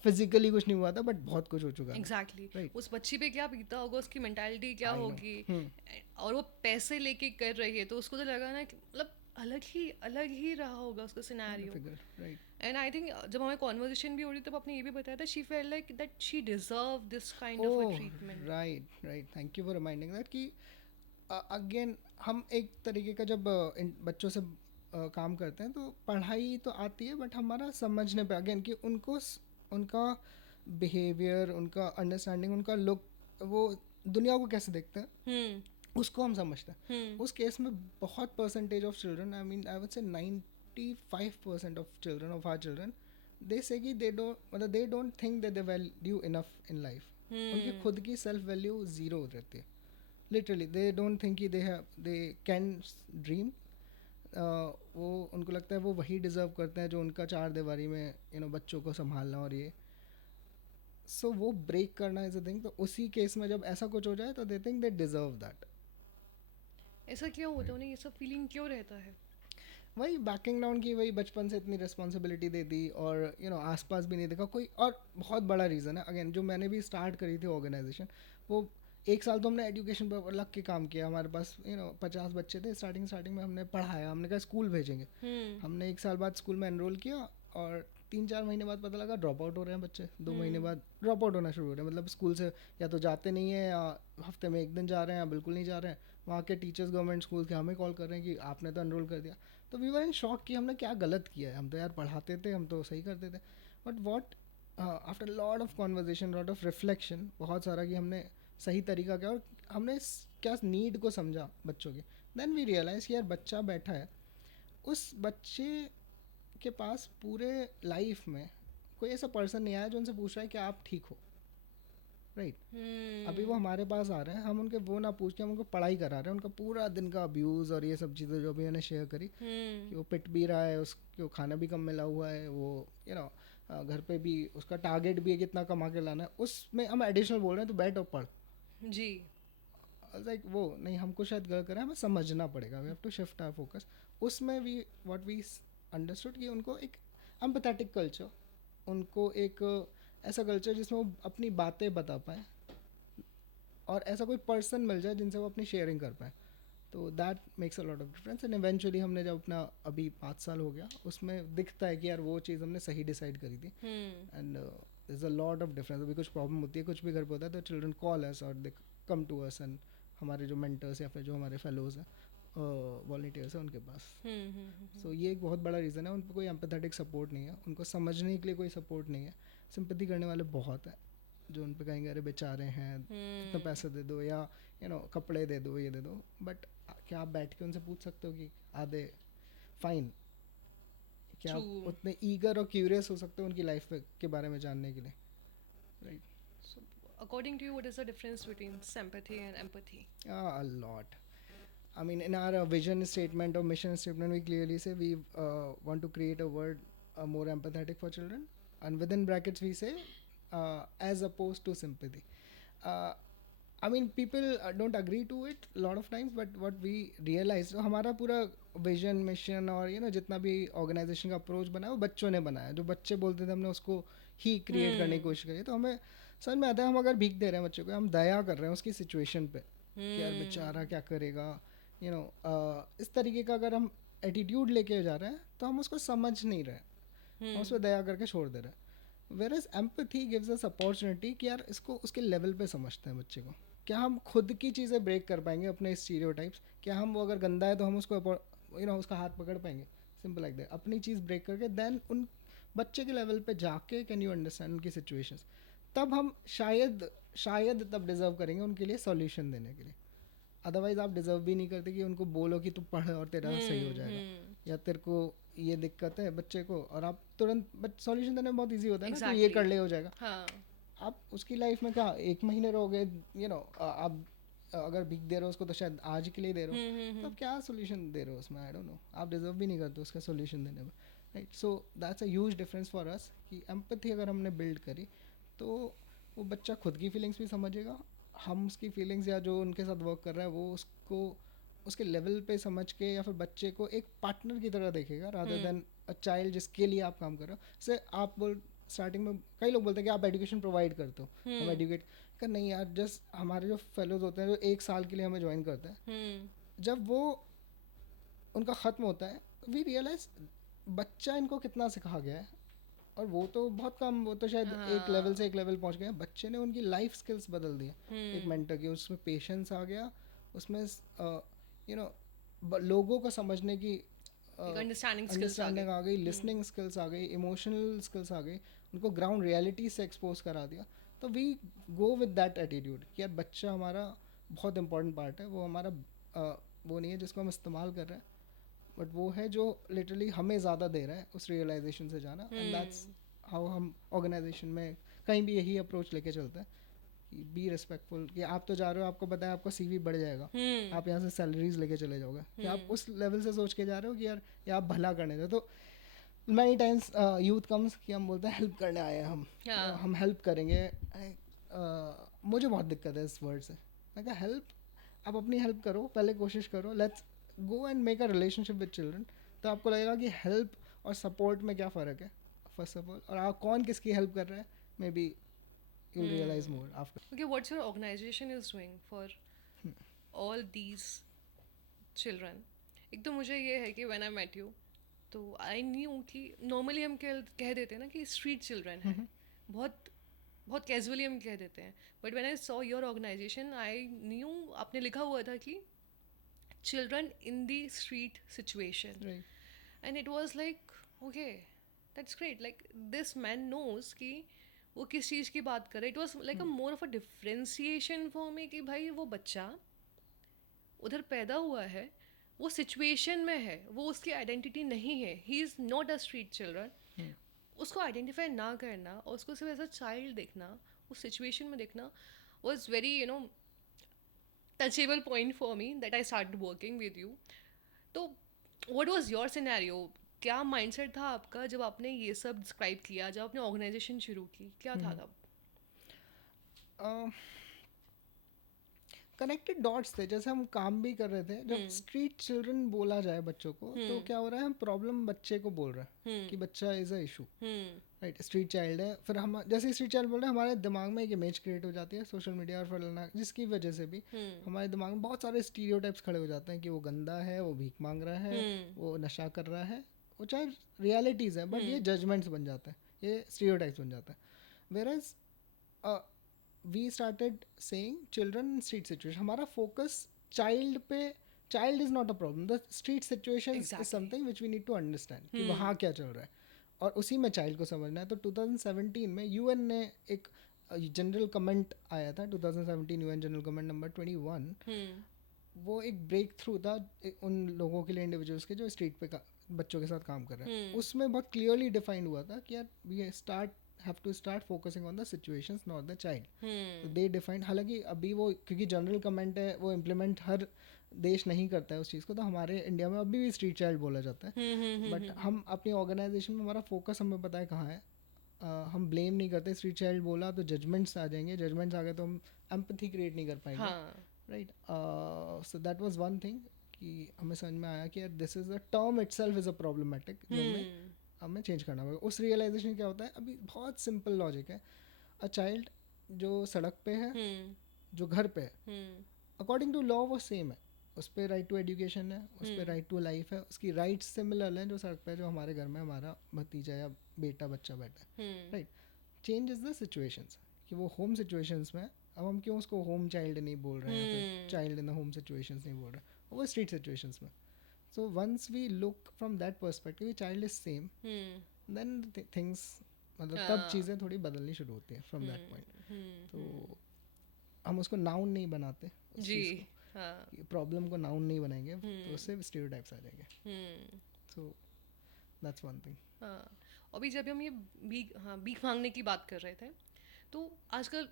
फिजिकली कुछ नहीं हुआ था, बट बहुत कुछ हो चुका था, एग्जैक्टली राइट। उस बच्ची पे क्या बीता होगा, उसकी मेंटालिटी क्या आई नो। होगी। और वो पैसे लेके कर रही है तो उसको तो लगा ना कि मतलब अलग ही रहा होगा उसका scenario. Figure, right. And I think जब हमें कॉन्वर्जेशन भी हो रही तब आपने ये भी बताया था she fail like that she deserve this kind of a oh, treatment. Right right, thank you for reminding that कि अगेन हम एक तरीके का जब इन बच्चों से काम करते हैं तो पढ़ाई तो आती है, बट हमारा समझने पे अगेन कि उनका बिहेवियर, उनका अंडरस्टैंडिंग, उनका लुक, वो दुनिया को कैसे देखते हैं हम्म। उसको हम समझते हैं। हम्म। उस केस में बहुत percentage of children, I mean I would say 95% of children, of our children, they say कि दे डोंट, मतलब they don't think that they value enough in life. उनकी हम्म। खुद की सेल्फ वैल्यू ज़ीरो रहती है, literally. They don't think कि they can dream. वो, उनको लगता है वो वही डिज़र्व करते हैं जो उनका चार दीवारी में बच्चों को संभालना, और ये सो वो ब्रेक करना इज़ अ थिंग। तो उसी केस में जब ऐसा कुछ हो जाए तो they think they deserve that. ऐसा क्यों होता है, उन्हें ये सब फीलिंग क्यों रहता है? वही बैकिंग डाउन की, वही बचपन से इतनी रिस्पॉन्सिबिलिटी दे दी, और आसपास भी नहीं देखा कोई। और बहुत बड़ा रीज़न है, अगेन जो मैंने भी स्टार्ट करी थी ऑर्गेनाइजेशन, वो 1 साल तो हमने एजुकेशन पर लग के काम किया। हमारे पास 50 बच्चे थे, स्टार्टिंग में हमने पढ़ाया, हमने कहा स्कूल भेजेंगे। हम्म। हमने 1 साल बाद स्कूल में एनरोल किया, और 3-4 महीने बाद पता लगा ड्रॉप आउट हो रहे हैं बच्चे। 2 महीने हम्म। बाद ड्रॉप आउट होना शुरू हो रहे हैं, मतलब स्कूल से या तो जाते नहीं है, या हफ्ते में 1 दिन जा रहे हैं, या बिल्कुल नहीं जा रहे हैं। वहाँ के टीचर्स गवर्नमेंट स्कूल के हमें कॉल कर रहे हैं कि आपने तो एनरोल कर दिया। तो वी वर इन शॉक कि हमने क्या गलत किया है। हम तो यार पढ़ाते थे, हम तो सही करते थे। But what, after lot of conversation, lot of reflection, बहुत सारा कि हमने सही तरीका क्या, और हमने क्या नीड को समझा बच्चों की। देन वी रियलाइज कि यार बच्चा बैठा है, उस बच्चे के पास पूरे लाइफ में कोई ऐसा पर्सन नहीं आया जो उनसे पूछ रहा है कि आप ठीक हो, राइट। अभी वो हम्म। हमारे पास आ रहे हैं, हम उनके वो ना पूछ के हम उनको पढ़ाई करा रहे हैं, उनका पूरा दिन का अब्यूज़ और ये सब चीज़ें जो भी मैंने शेयर करी, हम्म। कि वो पिट भी रहा है, उसको खाना भी कम मिला हुआ है, वो घर पे भी उसका टारगेट भी है कितना कमा के लाना है, उसमें हम एडिशनल बोल रहे हैं तो बैठ और पढ़। जी। लाइक वो नहीं, हमको शायद गलत करा है, हमें समझना पड़ेगा, we have to shift our focus. उसमें वी व्हाट वी अंडरस्टूड कि उनको एक एम्पैथेटिक कल्चर, उनको एक ऐसा कल्चर जिसमें वो अपनी बातें बता पाए, और ऐसा कोई पर्सन मिल जाए जिनसे वो अपनी शेयरिंग कर पाए। तो that makes a lot of difference. And eventually हमने जब अपना अभी 5 साल हो गया, उसमें दिखता है कि यार वो चीज़ हमने सही डिसाइड करी थी। Hmm. And is a lot of difference. अभी कुछ प्रॉब्लम होती है, कुछ भी घर पे होता है, तो चिल्ड्रन कॉल अस और दे कम टू अस, एंड हमारे जो मेंटर्स या फिर जो हमारे फेलोज हैं, वॉल्टियर्स हैं, उनके पास। सो ये एक बहुत बड़ा रीज़न है, उन पर कोई एम्पैथेटिक सपोर्ट नहीं है, उनको समझने के लिए कोई सपोर्ट नहीं है। सिंपैथी करने वाले बहुत हैं जो उन पर कहेंगे अरे बेचारे हैं, इतना पैसे दे दो, या कपड़े दे दो, ये दे दो। बट क्या आप बैठ के उनसे पूछ सकते हो कि आधे फाइन, क्या ट्रू। आप उतने ईगर और क्यूरियस हो सकते हो उनकी लाइफ के बारे में जानने के लिए, right. So, according to you, what is the difference between sympathy and empathy? A lot. I mean, in our vision statement or mission statement, we clearly say we want to create a world more empathetic for children, and within brackets we say as opposed to sympathy. Uh, I mean, people don't agree to it a lot of times, but what we realize, तो हमारा पूरा vision mission और जितना भी organisation का approach बना है वो बच्चों ने बनाया, जो बच्चे बोलते थे हमने उसको ही क्रिएट करने की कोशिश करी। तो हमें समझ में आता है हम अगर भीख दे रहे हैं बच्चों को, हम दया कर रहे हैं उसकी सिचुएशन पे कि यार बेचारा क्या करेगा, इस तरीके का अगर हम एटीट्यूड लेके जा रहे हैं तो हम उसको समझ नहीं रहे, हम उस पर दया करके छोड़ दे रहे हैं। Where is empathy gives us opportunity कि यार इसको उसके लेवल पे समझते हैं बच्चे को। क्या हम खुद की चीज़ें ब्रेक कर पाएंगे अपने स्टीरियोटाइप्स? क्या हम, वो अगर गंदा है तो हम उसको उसका हाथ पकड़ पाएंगे? Simple like that. अपनी चीज़ ब्रेक करके देन उन बच्चे के लेवल पे जाके कैन यू अंडरस्टैंड उनकी सिचुएशंस, तब हम शायद तब डिजर्व करेंगे उनके लिए सॉल्यूशन देने के लिए। अदरवाइज आप डिजर्व भी नहीं करते कि उनको बोलो कि तू पढ़ और तेरा सही हो जाएगा, या तेरे को ये दिक्कत है बच्चे को, और आप तुरंत सॉल्यूशन देने में बहुत इजी होता है ना, तो ये कर ले हो जाएगा। हाँ. आप उसकी लाइफ में क्या 1 महीने रहोगे, आप अगर भीख दे रहे हो उसको तो शायद आज के लिए दे रहे हो, तो आप क्या सोल्यूशन दे रहे हो उसमें? आई डोंट नो, आप डिजर्व भी नहीं करते उसका सोल्यूशन देने में, right? So that's a huge difference for us कि एम्पैथी अगर हमने बिल्ड करी तो वो बच्चा खुद की फीलिंग्स भी समझेगा, हम उसकी फीलिंग्स या जो उनके साथ वर्क कर रहा है वो उसको उसके लेवल पे समझ के, या फिर बच्चे को एक पार्टनर की तरह देखेगा रादर देन अ चाइल्ड जिसके लिए आप काम कर रहे हो। जैसे आप बोल स्टार्टिंग में कई लोग बोलते हैं कि आप एजुकेशन प्रोवाइड करते हो, हम एजुकेट कर, नहीं यार, जस्ट हमारे जो फेलोज होते हैं जो 1 साल के लिए हमें ज्वाइन करते हैं, जब वो उनका ख़त्म होता है वी रियलाइज बच्चा इनको कितना सिखा गया है, और वो तो बहुत कम, वो तो शायद एक लेवल से एक लेवल पहुंच गए, बच्चे ने उनकी लाइफ स्किल्स बदल दिए एक मेंटर की। उसमें पेशेंस आ गया, उसमें लोगों को समझने की अंडरस्टैंडिंग आ गई, लिसनिंग स्किल्स आ गई, इमोशनल स्किल्स आ गई, उनको ग्राउंड रियलिटी से एक्सपोज करा दिया। तो we go with that attitude कि यार बच्चा हमारा बहुत इंपॉर्टेंट पार्ट है, वो हमारा वो नहीं है जिसको हम इस्तेमाल कर रहे हैं, बट वो है जो लिटरली हमें ज़्यादा दे रहा है उस रियलाइजेशन से जाना। एंड दैट्स हाउ हम ऑर्गेनाइजेशन में कहीं भी यही अप्रोच लेके चलते हैं कि बी रिस्पेक्टफुल, कि आप तो जा रहे हो, आपको पता है आपका सीवी बढ़ जाएगा, आप यहाँ से सैलरीज लेके चले जाओगे, कि आप उस लेवल से सोच के जा रहे हो कि यार ये आप भला करने दो। तो मैनी टाइम्स यूथ कम्स कि हम बोलते हैं हेल्प करने आए हैं हम हेल्प करेंगे। मुझे बहुत दिक्कत है इस वर्ड से। मैं कहा हेल्प, आप अपनी हेल्प करो, पहले कोशिश करो, let's go and make a relationship with children. तो आपको लगेगा कि हेल्प और सपोर्ट में क्या फ़र्क है फर्स्ट ऑफ ऑल, और आप कौन किसकी हेल्प कर रहा है, may be you'll realize more after. Okay, what's your organization is doing for all these children? एक तो मुझे ये है कि when I met you, तो आई न्यू कि नॉर्मली हम कह देते हैं ना कि स्ट्रीट चिल्ड्रन है, बहुत बहुत कैजुअली हम कह देते हैं, but when I saw your organization I knew, आपने लिखा हुआ था कि children in the street situation, Right. And it was like okay, that's great, like this man knows कि वो किस चीज़ की बात करे। It was like a more of a differentiation for me कि भाई वो बच्चा उधर पैदा हुआ है, वो सिचुएशन में है, वो उसकी आइडेंटिटी नहीं है, he is not a street children. उसको आइडेंटिफाई ना करना और उसको सिर्फ एज अ चाइल्ड देखना, उस सिचुएशन में देखना, was very touchable point for me that I start working with you. तो व्हाट वाज योर सिनेरियो? क्या माइंडसेट था आपका जब आपने ये सब डिस्क्राइब किया, जब आपने ऑर्गेनाइजेशन शुरू की, क्या था तब? कनेक्टेड डॉट्स थे, जैसे हम काम भी कर रहे थे, जब स्ट्रीट चिल्ड्रन बोला जाए बच्चों को तो क्या हो रहा है, हम प्रॉब्लम बच्चे को बोल रहे हैं कि बच्चा is a issue, right? Street child है, फिर हम जैसे स्ट्रीट चाइल्ड बोल रहे हैं हमारे दिमाग में एक इमेज क्रिएट हो जाती है सोशल मीडिया और फलाना, जिसकी वजह से भी हमारे दिमाग में बहुत सारे स्टीरियोटाइप्स खड़े हो जाते हैं कि वो गंदा है, वो भीख मांग रहा है, वो नशा कर रहा है, वो चाहे रियलिटीज़ है बट ये जजमेंट्स बन जाते हैं, ये स्टीरियोटाइप्स बन जाते हैं। Whereas we started saying children in street situation, हमारा focus child पे, child is not a problem, the street situation is something which we need to understand कि वहाँ क्या चल रहा है, और उसी में child को समझना है। तो 2017 में UN ने एक जनरल कमेंट आया था, 2017 UN जनरल कमेंट नंबर 21, वो एक ब्रेक थ्रू था उन लोगों के लिए, इंडिविजुअल्स के जो स्ट्रीट पे बच्चों के साथ काम कर रहे हैं। उसमें बहुत क्लियरली डिफाइंड हुआ था कि यार we have to start focusing on the situations not the child. तो they defined, हालांकि अभी वो क्योंकि जनरल कमेंट है वो इम्प्लीमेंट हर देश नहीं करता है उस चीज़ को, तो हमारे इंडिया में अभी भी स्ट्रीट चाइल्ड बोला जाता है, बट हम अपनी ऑर्गेनाइजेशन में हमारा फोकस हमें पता है कहाँ है, हम ब्लेम नहीं करते, स्ट्रीट चाइल्ड बोला तो जजमेंट्स आ जाएंगे, जजमेंट्स आ गए तो हम एम्पैथी क्रिएट नहीं कर पाएंगे, हाँ right. So that was one thing कि हमें समझ में आया कि यार this is the term itself is a problematic, जो हमें चेंज करना पड़ेगा. उस रियलाइजेशन क्या होता है, अभी बहुत सिंपल लॉजिक है. अ चाइल्ड जो सड़क पे है, जो घर पे है, अकॉर्डिंग टू लॉ वो सेम है. उस पर राइट टू एजुकेशन है, उस पर राइट टू लाइफ है, उसकी राइट्स सिमिलर हैं जो सड़क पे है, जो हमारे घर में हमारा भतीजा या बेटा बच्चा बैठा है, right. Change is the situations, कि वो होम सिचुएशंस में है. अब हम क्यों उसको होम चाइल्ड नहीं बोल रहे हैं, या फिर child in the home situations नहीं बोल रहे हैं, वो स्ट्रीट सिचुएशंस में. So once we look from that perspective, child is same, then things, मतलब तब चीज़ें थोड़ी बदलनी शुरू होती हैं फ्रॉम दैट पॉइंट. तो हम उसको नाउन नहीं बनाते उस जी. चीज़ को, हाँ प्रॉब्लम को नाउन नहीं बनाएंगे तो उससे स्टीरियोटाइप्स आ जाएंगे. सो दैट्स वन थिंग. हाँ. अभी जब हम ये भीख मांगने की बात कर रहे थे, तो आजकल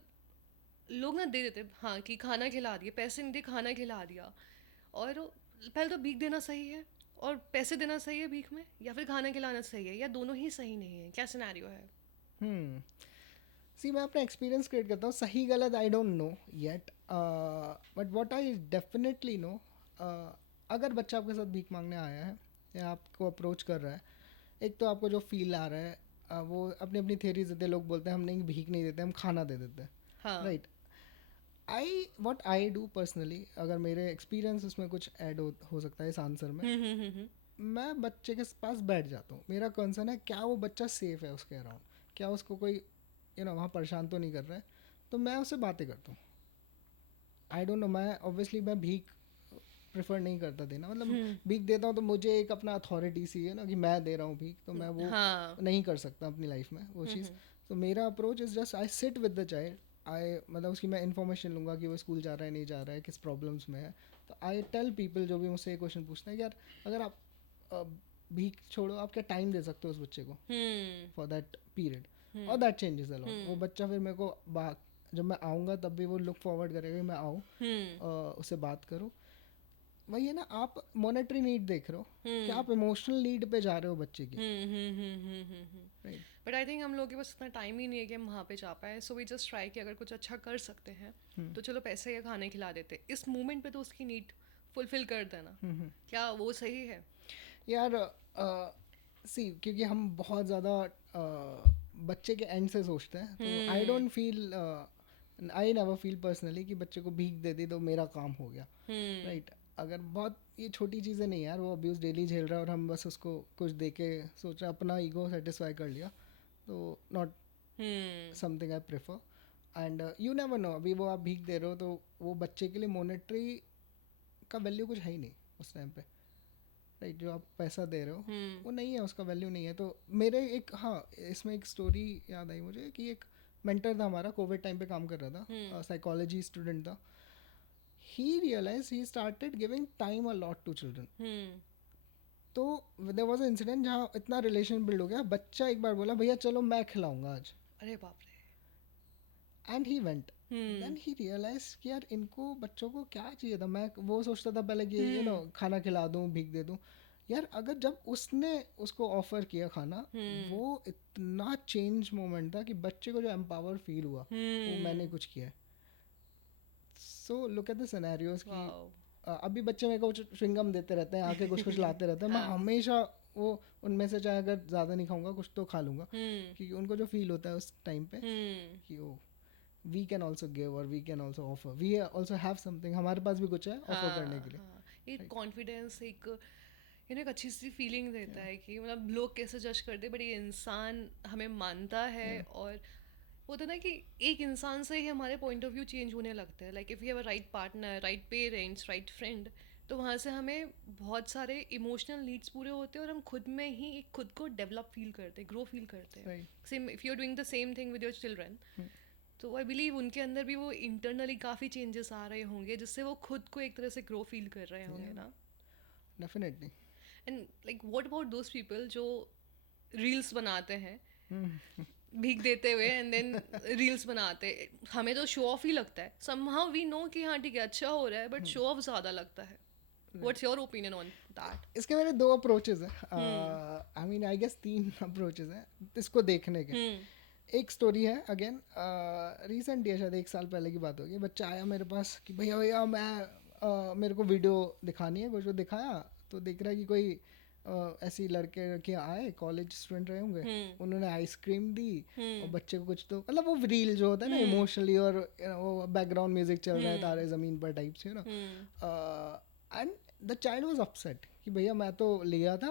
लोग ना दे देते, हाँ कि खाना खिला दिए, पैसे नहीं दिए, खाना खिला दिया. और पहले तो भीख देना सही है और पैसे देना सही है भीख में, या फिर खाना खिलाना सही है, या दोनों ही सही नहीं है? क्या सिनेरियो है? सी मैं अपना एक्सपीरियंस क्रिएट करता हूँ, सही गलत I don't know yet, but what I definitely know, अगर बच्चा आपके साथ भीख मांगने आया है या आपको अप्रोच कर रहा है, एक तो आपको जो फील आ रहा है, वो अपनी अपनी थेरीज देते हैं. लोग बोलते हैं हम नहीं भीख नहीं देते, हम खाना दे देते हैं, हाँ. Right. What I do personally, अगर मेरे एक्सपीरियंस उसमें कुछ ऐड हो सकता है इस आंसर में, मैं बच्चे के पास बैठ जाता हूँ. मेरा कंसर्न है क्या वो बच्चा सेफ है उसके अराउंड, क्या उसको कोई वहाँ परेशान तो नहीं कर रहा है, तो मैं उससे बातें करता हूँ. आई डोंट नो, मैं ऑब्वियसली मैं भीख प्रेफर नहीं करता देना, मतलब भीख देता हूँ तो मुझे एक अपना अथॉरिटी सी है ना कि मैं दे रहा हूँ भीख, तो मैं वो हाँ. नहीं कर सकता अपनी लाइफ में वो चीज़. तो मेरा approach is just I sit with the child. मतलब उसकी मैं इन्फॉर्मेशन लूँगा कि वो स्कूल जा रहा है नहीं जा रहा है, किस प्रॉब्लम्स में है. तो आई टेल पीपल जो भी मुझसे क्वेश्चन पूछते हैं कि यार अगर आप भीख छोड़ो, आप क्या टाइम दे सकते हो उस बच्चे को फॉर दैट पीरियड, और दैट चेंजेस अलॉट. वो बच्चा फिर मेरे को जब मैं आऊँगा तब भी वो लुक फॉरवर्ड करेगा कि मैं आऊँ, उससे बात करूँ. वही है ना, आप मॉनेटरी नीड देख रहे हो, कि आप इमोशनल नीड पे जा रहे हो बच्चे की, राइट. बट आई थिंक हम लोगों के पास इतना टाइम ही नहीं है कि हम वहाँ पे जा पाए. सो वी जस्ट ट्राई कि अगर कुछ अच्छा कर सकते हैं तो चलो पैसे या खाने खिला देते, इस मोमेंट पे तो उसकी नीड फुलफिल कर देना. क्या वो सही है? यार सी, क्योंकि हम बहुत ज़्यादा बच्चे के एंड से सोचते हैं, तो I don't feel, I never feel personally कि बच्चे को भीख दे दी तो मेरा काम हो गया, राइट. अगर बहुत ये छोटी चीज़ें नहीं यार, वो अब्यूज़ डेली झेल रहा है और हम बस उसको कुछ दे के सोच रहे अपना ईगो सेटिस्फाई कर लिया, तो not something I prefer. And you never no, अभी वो आप भीख दे रहे हो तो वो बच्चे के लिए मॉनेटरी का वैल्यू कुछ है ही नहीं उस टाइम पे, राइट. जो आप पैसा दे रहे हो वो नहीं है, उसका वैल्यू नहीं है. तो मेरे एक, हाँ, इसमें एक स्टोरी याद आई मुझे कि एक मेंटर था हमारा, कोविड टाइम पे काम कर रहा था, साइकोलॉजी स्टूडेंट था. he realized he started giving time a lot to children. तो there was an incident जहाँ इतना रिलेशन बिल्ड हो गया, बच्चा एक बार बोला भैया चलो मैं खिलाऊंगा आज, अरे बाप रे. And he went. Then he realise कि यार इनको बच्चों को क्या चाहिए था. मैं वो सोचता था पहले कि यू नो खाना खिला दूँ, भीख दे दूँ. यार अगर जब उसने उसको ऑफर किया खाना, वो इतना चेंज मोमेंट था कि बच्चे को जो एम्पावर फील हुआ, वो मैंने कुछ किया है. So look at the scenarios कि अभी बच्चे मेरे को च्युइंगम देते रहते हैं, आके कुछ कुछ लाते रहते हैं. मैं हमेशा वो उनमें से चाहे अगर ज़्यादा नहीं खाऊंगा कुछ तो खा लूँगा, क्योंकि उनको जो फील होता है उस टाइम पे कि oh we can also give और we can also offer, we also have something, हमारे पास भी कुछ है ऑफर करने के लिए. एक कॉन्फिडेंस, एक एक अच्छी सी फीलिंग देता है कि मतलब लोग कैसे जज करते, बट ये इंसान हमें मानता है. और होता है ना कि एक इंसान से ही हमारे पॉइंट ऑफ व्यू चेंज होने लगता है. Like if you have a right partner, right parents, right friend, तो वहाँ से हमें बहुत सारे इमोशनल नीड्स पूरे होते हैं और हम खुद में ही एक खुद को डेवलप फील करते हैं, ग्रो फील करते हैं. Same if you are doing the same thing with your children, तो आई बिलीव उनके अंदर भी वो इंटरनली काफ़ी चेंजेस आ रहे होंगे जिससे वो खुद को एक तरह से ग्रो फील कर रहे होंगे ना. Definitely. And like what about those people जो रील्स बनाते हैं भीख देते हुए, एंड देन रील्स बनाते. हमें तो शो ऑफ ही लगता है. समहाउ वी नो कि हाँ ठीक है अच्छा हो रहा है, बट शो ऑफ ज़्यादा लगता है. What's your opinion on that? इसके मेरे दो अप्रोचेज हैं. I mean I guess 3 approaches हैं इसको देखने के. एक स्टोरी है अगेन, रिसेंट है, शायद 1 साल पहले की बात होगी। बच्चा आया मेरे पास कि भैया भैया मेरे को वीडियो दिखानी है। कुछ वो दिखाया तो देख रहा है कि कोई ऐसी लड़के लड़के आए, कॉलेज स्टूडेंट रहे होंगे, उन्होंने आइसक्रीम दी और बच्चे को कुछ तो मतलब वो रील जो होता है ना इमोशनली, और वो बैकग्राउंड म्यूजिक चल रहा है तारे ज़मीन पर types, you know. And the child was upset कि भैया मैं तो लिया था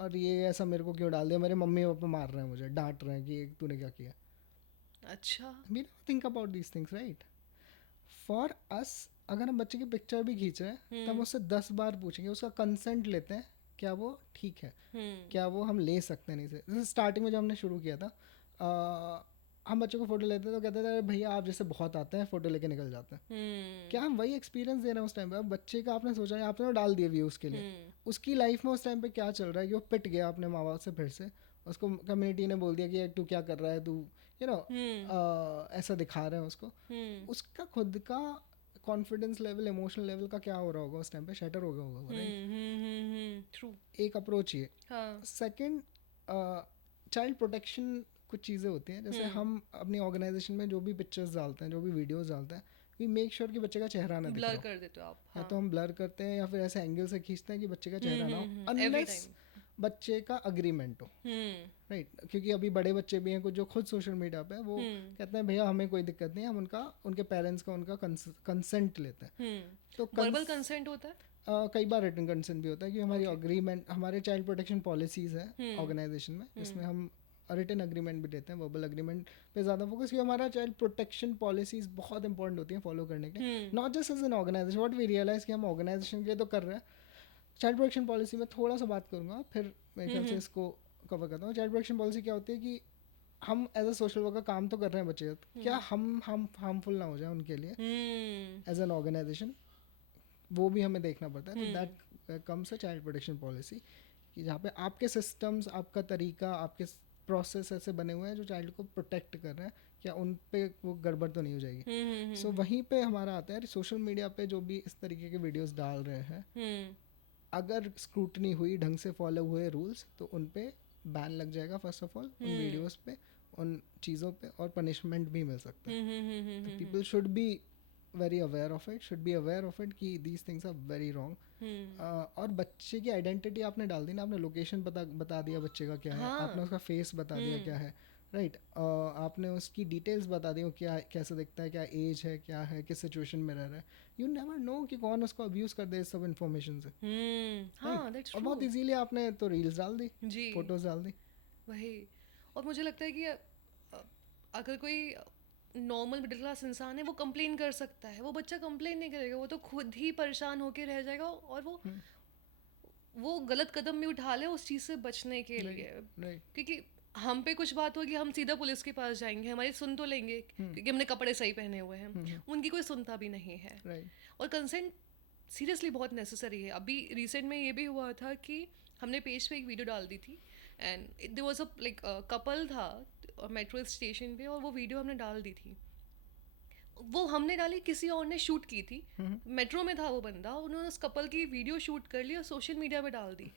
और ये ऐसा मेरे को क्यों डाल दिया, मेरे मम्मी पापा मार रहे हैं मुझे, डांट रहे हैं कि तूने क्या किया। अच्छा। We don't think about these things, right? For us, अगर हम बच्चे की पिक्चर भी खींच रहे हैं तो हम उससे 10 बार पूछेंगे, उसका कंसेंट लेते हैं, क्या वो ठीक है, क्या वो हम ले सकते हैं नहीं से। जैसे स्टार्टिंग में जब हमने शुरू किया था, हम बच्चों को फोटो लेते थे तो कहते थे भैया आप जैसे बहुत आते हैं, फोटो लेके निकल जाते हैं। क्या हम वही एक्सपीरियंस दे रहे हैं उस टाइम पे? अब बच्चे का आपने सोचा है, आपने वो डाल दिया व्यूज़ के लिए, उसकी लाइफ में उस टाइम पे क्या चल रहा है कि वो पिट गया अपने माँ बाप से फिर से, उसको कम्युनिटी ने बोल दिया कि तू क्या कर रहा है, तू यू नो ऐसा दिखा रहे हैं उसको। उसका खुद का कॉन्फिडेंस लेवल, इमोशनल लेवल का क्या हो रहा होगा उस टाइम पे? शटर हो गया होगा, राइट? ट्रू। एक अप्रोच ये। हाँ। सेकंड, चाइल्ड प्रोटेक्शन, कुछ चीज़ें होती हैं जैसे हम अपनी ऑर्गेनाइजेशन में जो भी पिक्चर्स डालते हैं, जो भी वीडियोस डालते हैं, वी मेक श्योर कि बच्चे का चेहरा ना दिख रहा ब्लर हो। कर देते हो आप। या हाँ। तो हम ब्लर करते हैं या फिर ऐसे एंगल से खींचते हैं कि बच्चे का चेहरा ना हो, एवरी अनलेस टाइम। बच्चे का अग्रीमेंट हो, राइट? क्योंकि अभी बड़े बच्चे भी हैं कुछ जो खुद सोशल मीडिया पे वो कहते हैं भैया हमें कोई दिक्कत नहीं है, हम उनका, उनके पेरेंट्स का, उनका कंसेंट लेते हैं। तो वर्बल कंसेंट होता है। कई बार रिटन कंसेंट भी होता है कि हमारी अग्रीमेंट, हमारे चाइल्ड प्रोटेक्शन पॉलिसीज है ऑर्गेनाइजेशन में, जिसमें हम रिटन अग्रीमेंट भी देते हैं, वर्बल अग्रीमेंट पे ज़्यादा फोकस, क्योंकि हमारा चाइल्ड प्रोटेक्शन पॉलिसीज बहुत इंपॉर्टेंट होती हैं फॉलो करने के लिए, not just as an organization. What we realise कि हम ऑर्गेनाइजेशन के लिए तो कर रहे हैं। चाइल्ड प्रोटेक्शन पॉलिसी में थोड़ा सा बात करूँगा, फिर मेरे ख्याल से इसको कवर करता हूँ। चाइल्ड प्रोटेक्शन पॉलिसी क्या होती है कि हम एज अ सोशल वर्कर काम तो कर रहे हैं बच्चे का, क्या हम हार्मफुल ना हो जाए उनके लिए एज एन ऑर्गेनाइजेशन, वो भी हमें देखना पड़ता है। तो that comes a child protection policy, कि जहाँ पे आपके सिस्टम्स, आपका तरीका, आपके प्रोसेस ऐसे बने हुए हैं जो चाइल्ड को प्रोटेक्ट कर रहे हैं, क्या उन पे वो गड़बड़ तो नहीं हो जाएगी। सो वहीं पे हमारा आता है सोशल मीडिया पे जो भी इस तरीके के वीडियोस डाल रहे हैं, अगर स्क्रूटनी हुई, ढंग से फॉलो हुए रूल्स, तो उन पे बैन लग जाएगा फर्स्ट ऑफ ऑल, उन वीडियोस पे, उन चीज़ों पे, और पनिशमेंट भी मिल सकता है। तो people should be very aware of it, should be aware of it कि these things are very wrong. और बच्चे की आइडेंटिटी आपने डाल दी ना, आपने लोकेशन बता दिया बच्चे का क्या है, आपने उसका फेस बता दिया क्या है, राइट? आपने उसकी डिटेल्स बता दी, वो क्या कैसे दिखता है, क्या एज है, क्या है, किस सिचुएशन में रह रहा है। यू नेवर नो कि कौन उसको अब्यूज़ कर दे इस सब इन्फॉर्मेशन से, हाँ, दैट्स और ट्रू। बहुत इजीली आपने तो रील्स डाल दी, जी। फोटोज डाल दी। वही। और मुझे लगता है कि अगर कोई नॉर्मल मिडिल क्लास इंसान है वो कंप्लेन कर सकता है, वो बच्चा कंप्लेन नहीं करेगा, वो तो खुद ही परेशान होके रह जाएगा, और वो गलत कदम भी उठा ले उस चीज़ से बचने के लिए। राइट। क्योंकि हम पे कुछ बात होगी, हम सीधा पुलिस के पास जाएंगे, हमारी सुन तो लेंगे क्योंकि हमने कपड़े सही पहने हुए हैं, उनकी कोई सुनता भी नहीं है। राइट। और कंसेंट सीरियसली बहुत नेसेसरी है। अभी रिसेंट में ये भी हुआ था कि हमने पेज पे एक वीडियो डाल दी थी, and there was a like couple था मेट्रो स्टेशन पे, और वो वीडियो हमने डाल दी थी। वो हमने डाली, किसी और ने शूट की थी, मेट्रो में था वो बंदा, उन्होंने उस कपल की वीडियो शूट कर ली और सोशल मीडिया पे डाल दी।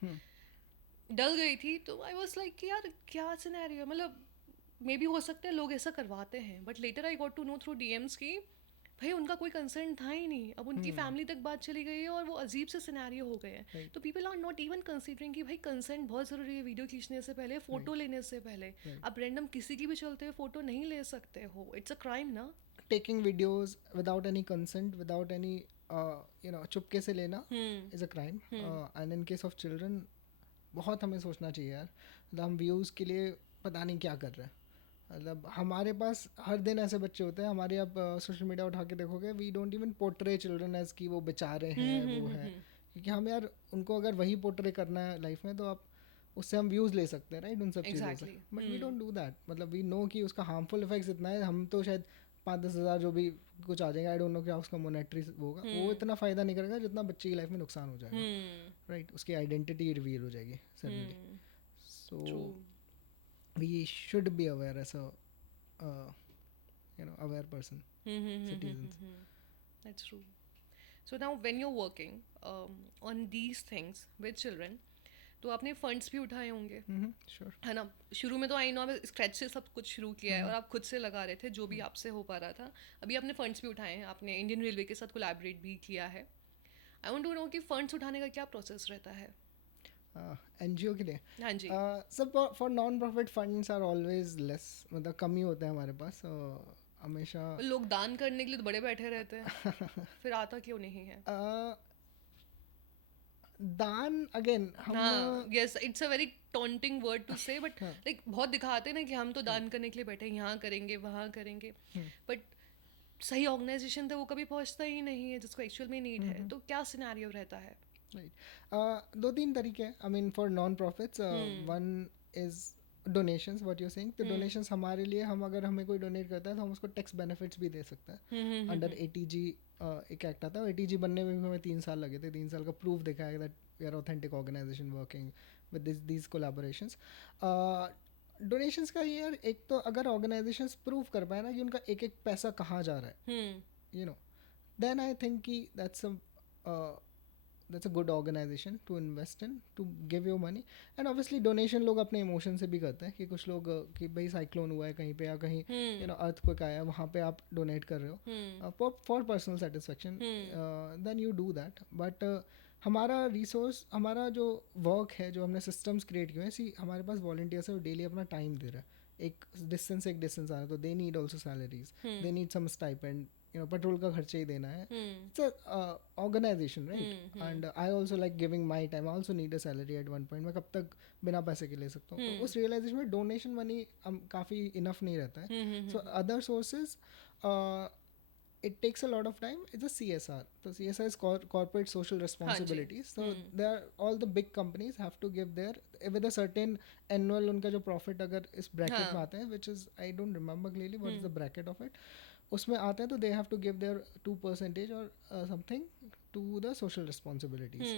डल गई थी, तो आई वाज लाइक यार क्या सिनेरियो, मतलब मे बी हो सकता है लोग ऐसा करवाते हैं, but later I got to know through DMs की भाई उनका कोई कंसर्न था ही नहीं, अब उनकी फैमिली तक बात चली गई है और वो अजीब से सिनेरियो हो गए हैं। तो people are not even considering कि भाई कंसेंट बहुत ज़रूरी है वीडियो खींचने से पहले, फ़ोटो लेने से पहले। आप रैंडम किसी की भी चलते हुए फ़ोटो नहीं ले सकते हो, इट्स अ क्राइम ना। Taking videos without any consent, without any चुपके से लेना is a crime. And in case of children बहुत हमें सोचना चाहिए यार, मतलब हम व्यूज़ के लिए पता नहीं क्या कर रहे हैं। मतलब हमारे पास हर दिन ऐसे बच्चे होते हैं, हमारे आप सोशल मीडिया उठा के देखोगे, we don't even portray children as कि वो बेचारे हैं, वो है, क्योंकि हम यार उनको अगर वही पोर्ट्रे करना है लाइफ में, तो आप उससे हम व्यूज़ ले सकते हैं, राइट, उन सब चीज़ों से। But we don't do that, मतलब वी नो कि उसका हार्मफुल इफेक्ट्स इतना है, हम तो शायद 5-10 हज़ार जो भी कुछ आ जाएगा, आई डोंट नो क्या उसका मोनेटरी होगा, वो इतना फ़ायदा नहीं करेगा जितना बच्चे की लाइफ में नुकसान हो जाएगा, राइट? उसकी आइडेंटिटी रिवील हो जाएगी suddenly. So we should be aware as a aware person, citizens. That's true. So now when you're working on these things with children, तो आपने फंड्स भी उठाए होंगे, श्योर। है ना? शुरू में तो आई नो आप स्क्रैच से सब कुछ शुरू किया है और आप खुद से लगा रहे थे जो भी आपसे हो पा रहा था। अभी आपने फंड्स भी उठाए हैं, आपने इंडियन रेलवे के साथ कोलैबोरेट भी किया है। आई वांट टू नो कि फंड्स उठाने का क्या प्रोसेस रहता है? एनजीओ के लिए हाँ जी। सब for non profit funds are always less, मतलब कम ही होते हैं हमारे पास हमेशा। लोग दान करने के लिए तो बड़े बैठे रहते हैं, फिर आता क्यों नहीं है? दान अगेन हम हाँ, yes, it's a very taunting word to say, but हाँ, लाइक बहुत दिखाते हैं ना कि हम तो दान करने के लिए बैठे हैं, यहाँ करेंगे वहाँ करेंगे, बट सही ऑर्गेनाइजेशन तो वो कभी पहुँचता ही नहीं है जिसको एक्चुअल में नीड है। तो क्या सिनेरियो रहता है? राइट। दो तीन तरीके हैं I mean for non profits. One is donations, what you saying. तो डोनेशंस हमारे लिए, हम अगर हमें कोई डोनेट करता है तो हम उसको टैक्स बेनिफिट्स भी दे सकते हैं अंडर एटीजी। एक एक्ट आता है, एटीजी बनने में भी हमें 3 साल लगे थे। 3 साल का प्रूफ दिखा है that we are authentic organization working with these collaborations. Donations का ये यार, एक तो अगर ऑर्गेनाइजेशंस प्रूव कर पाए ना कि उनका एक एक पैसा कहाँ जा रहा है, you know, then I think कि that's a good organization to invest in, to give you money. And obviously donation लोग अपने इमोशन से भी करते हैं कि कुछ लोग कि भाई साइक्लोन हुआ है कहीं पे या कहीं यू नो अर्थक्वेक आया है, वहाँ पे आप डोनेट कर रहे हो for personal satisfaction, then you do that. But हमारा रिसोर्स, हमारा जो वर्क है, जो हमने सिस्टम्स क्रिएट किए हैं, सी हमारे पास वॉल्टियर्स है वो डेली अपना टाइम दे रहा है। एक डिस्टेंस आ रहा है तो they need also salaries, they need some stipend, you know, petrol का खर्चा ही देना है। It's a organization, right? And I also like giving my time, I also need a salary at one point. मैं कब तक बिना पैसे के ले सकता हूँ? तो उस रियलाइजेशन में डोनेशन मनी काफ़ी इनफ नहीं रहता है। So other sources, it takes a lot of time. It's a CSR. So CSR is corporate social responsibility. So there are all the big companies have to give their with a certain annual, उनका जो profit अगर इस bracket में आता है, which is I don't remember clearly what is the bracket of it, उसमें आते हैं तो they have to give their 2% or something to the social responsibilities.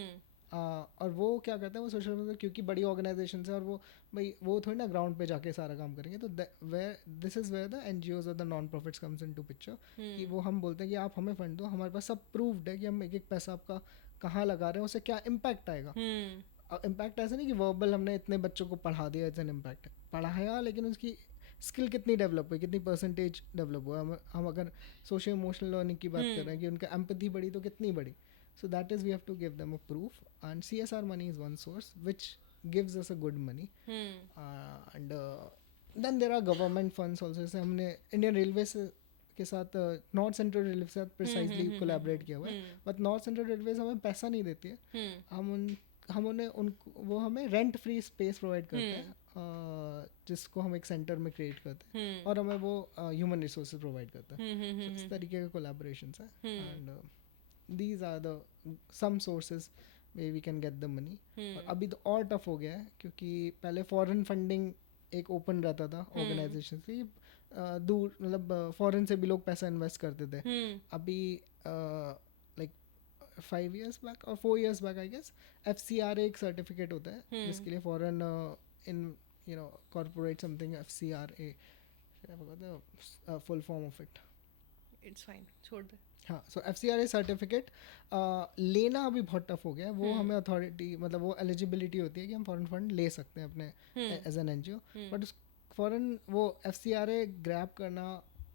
और वो क्या करते हैं, वो सोशल मीडिया, क्योंकि बड़ी ऑर्गेनाइजेशन है और वो भाई वो थोड़ी ना ग्राउंड पे जाके सारा काम करेंगे, तो this is where the NGOs और the non profits comes into picture. कि वो हम बोलते हैं कि आप हमें फंड दो, हमारे पास सब प्रूव्ड है कि हम एक एक पैसा आपका कहाँ लगा रहे हैं, उससे क्या इम्पैक्ट आएगा। इम्पैक्ट ऐसा नहीं कि वर्बल हमने इतने बच्चों को पढ़ा दिया, इट्स एन इम्पैक्ट। पढ़ाया, लेकिन उसकी स्किल कितनी डेवलप हुई, कितनी परसेंटेज डेवलप हुआ। हम अगर सोशल इमोशनल लर्निंग की बात कर रहे हैं कि उनका एम्पैथी बढ़ी तो कितनी बढ़ी। So that is, we have to give them a proof, and CSR money is one source which gives us a good money. And then there are government funds also. जैसे हमने इंडियन रेलवे के साथ, north central railway के साथ precisely collaborate किया हुआ है। But north central railway हमें पैसा नहीं देती है। हम उन्हें वो हमें रेंट फ्री स्पेस प्रोवाइड करते हैं, जिसको हम एक सेंटर में क्रिएट करते हैं, और हमें वो ह्यूमन रिसोर्सेज प्रोवाइड करते हैं। इस तरीके के कोलैबोरेशंस हैं। And these are the some sources where we can get the money. और अभी तो और टफ हो गया है, क्योंकि पहले फॉरेन फंडिंग एक ओपन रहता था ऑर्गेनाइजेशन से, दूर मतलब फॉरेन से भी लोग पैसा इन्वेस्ट करते थे। अभी लाइक 5 years बैक और 4 years back I guess FCRA एक सर्टिफिकेट होता है जिसके लिए foreign in you know corporate something FCRA, full form of it. It's fine, छोड़ दे। हाँ, सो FCRA सर्टिफिकेट लेना अभी बहुत टफ हो गया है। वो हमें अथॉरिटी, मतलब वो एलिजिबिलिटी होती है कि हम फॉरेन फंड ले सकते हैं अपने एज एन एनजीओ, बट उस फॉरेन वो FCRA ग्रैब करना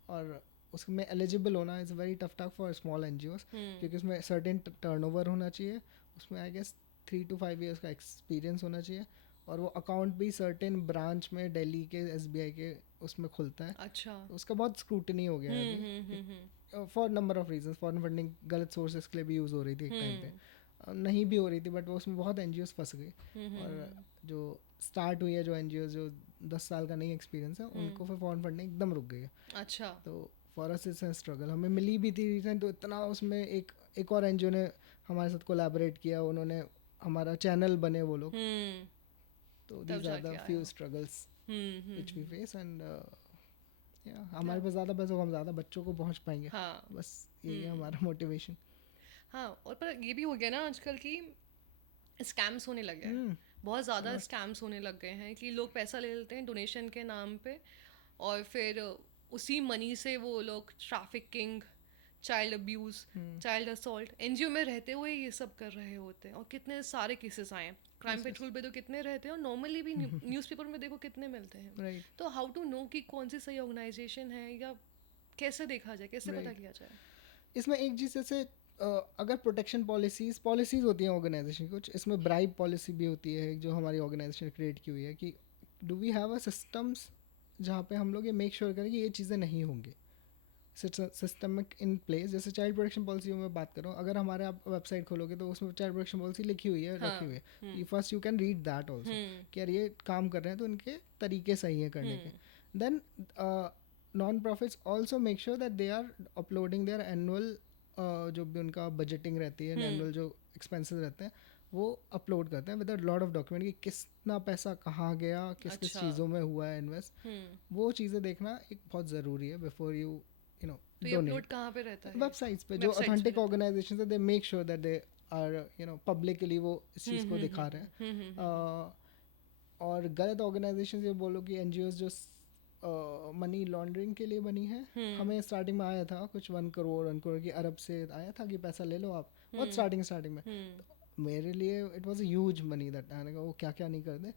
और उसमें एलिजिबल होना is very tough task for small NGOs, क्योंकि उसमें सर्टेन टर्नओवर होना चाहिए, उसमें आई गेस 3 to 5 years का एक्सपीरियंस होना चाहिए, और वो अकाउंट भी सर्टेन ब्रांच में दिल्ली के SBI के उसमें खुलता है। अच्छा, उसका बहुत स्क्रूटनी हो गया है अभी, for number of reasons. Foreign funding गलत सोर्सेज के लिए भी यूज़ हो रही थी एक टाइम पे, नहीं भी हो रही थी, बट वो उसमें बहुत एनजीओज फंस गए। और जो स्टार्ट हुई है, जो एनजीओज जो 10 साल का नहीं एक्सपीरियंस है, उनको फिर फॉरेन फंडिंग एकदम रुक गई है। अच्छा, तो फॉर अस इट्स स्ट्रगल। हमें मिली भी थी रीजन, तो इतना उसमें एक और एनजीओ ने हमारे साथ कोलैबोरेट किया, उन्होंने हमारा चैनल बने वो लोग। तो these are the few struggles which we face. And हमारे पास ज़्यादा पैसा, हम ज़्यादा बच्चों को पहुंच पाएंगे। हाँ, बस यही है हमारा मोटिवेशन। हाँ, और पर ये भी हो गया ना आजकल की स्कैम्स होने लगे हैं, बहुत ज़्यादा स्कैम्स होने लग गए हैं कि लोग पैसा ले लेते हैं डोनेशन के नाम पे, और फिर उसी मनी से वो लोग trafficking, child abuse, child assault, NGO में रहते हुए ये सब कर रहे होते हैं, और कितने सारे केसेस आए हैं। क्राइम पेट्रोल पे तो कितने रहते हैं, और नॉर्मली भी न्यूज़पेपर में देखो कितने मिलते हैं। राइट तो हाउ टू नो कि कौन सी सही ऑर्गेनाइजेशन है, या कैसे देखा जाए, कैसे पता राइट किया जाए? इसमें एक चीज़ जैसे अगर प्रोटेक्शन पॉलिसीज होती हैं ऑर्गेनाइजेशन की कुछ, इसमें ब्राइब पॉलिसी भी होती है जो हमारी ऑर्गेनाइजेशन क्रिएट की हुई है कि do we have a systems जहाँ पे हम लोग ये मेक श्योर करें कि ये चीज़ें नहीं होंगी सिस्टमिक इन प्लेस। जैसे चाइल्ड प्रोटेक्शन पॉलिसी में बात कर रहा हूँ, अगर हमारे आप वेबसाइट खोलोगे तो उसमें चाइल्ड प्रोटेक्शन पॉलिसी लिखी हुई है, रखी हुई हाँ। है। First you can read that also कि यार ये काम कर रहे हैं तो इनके तरीके सही हैं करने के। Then non profits also make sure that they are uploading their annual, जो भी उनका बजटिंग रहती है, एनुअल जो एक्सपेंसेस रहते हैं वो अपलोड करते हैं with a lot of document कि कितना पैसा कहाँ गया, किस किस अच्छा। चीज़ों में हुआ है इन्वेस्ट। वो चीज़ें देखना एक बहुत ज़रूरी है बिफोर यू तो ये अपलोड डोनेट। कहाँ पे रहता है? वेबसाइट्स पे जो वेबसाइट्स पे ऑथेंटिक रहता है। ऑर्गेनाइजेशन है they make sure that they are publicly वो इस चीज़ को दिखा रहे हैं। और गलत ऑर्गेनाइजेशन ये बोलो कि एनजीओ जो मनी लॉन्ड्रिंग के लिए बनी है, हमें स्टार्टिंग में आया था कुछ 1 करोड़ की अरब से आया था कि पैसा ले लो आप, बहुत स्टार्टिंग में। तो मेरे लिए it was a huge money that, मैंने कहा वो क्या क्या नहीं कर दे।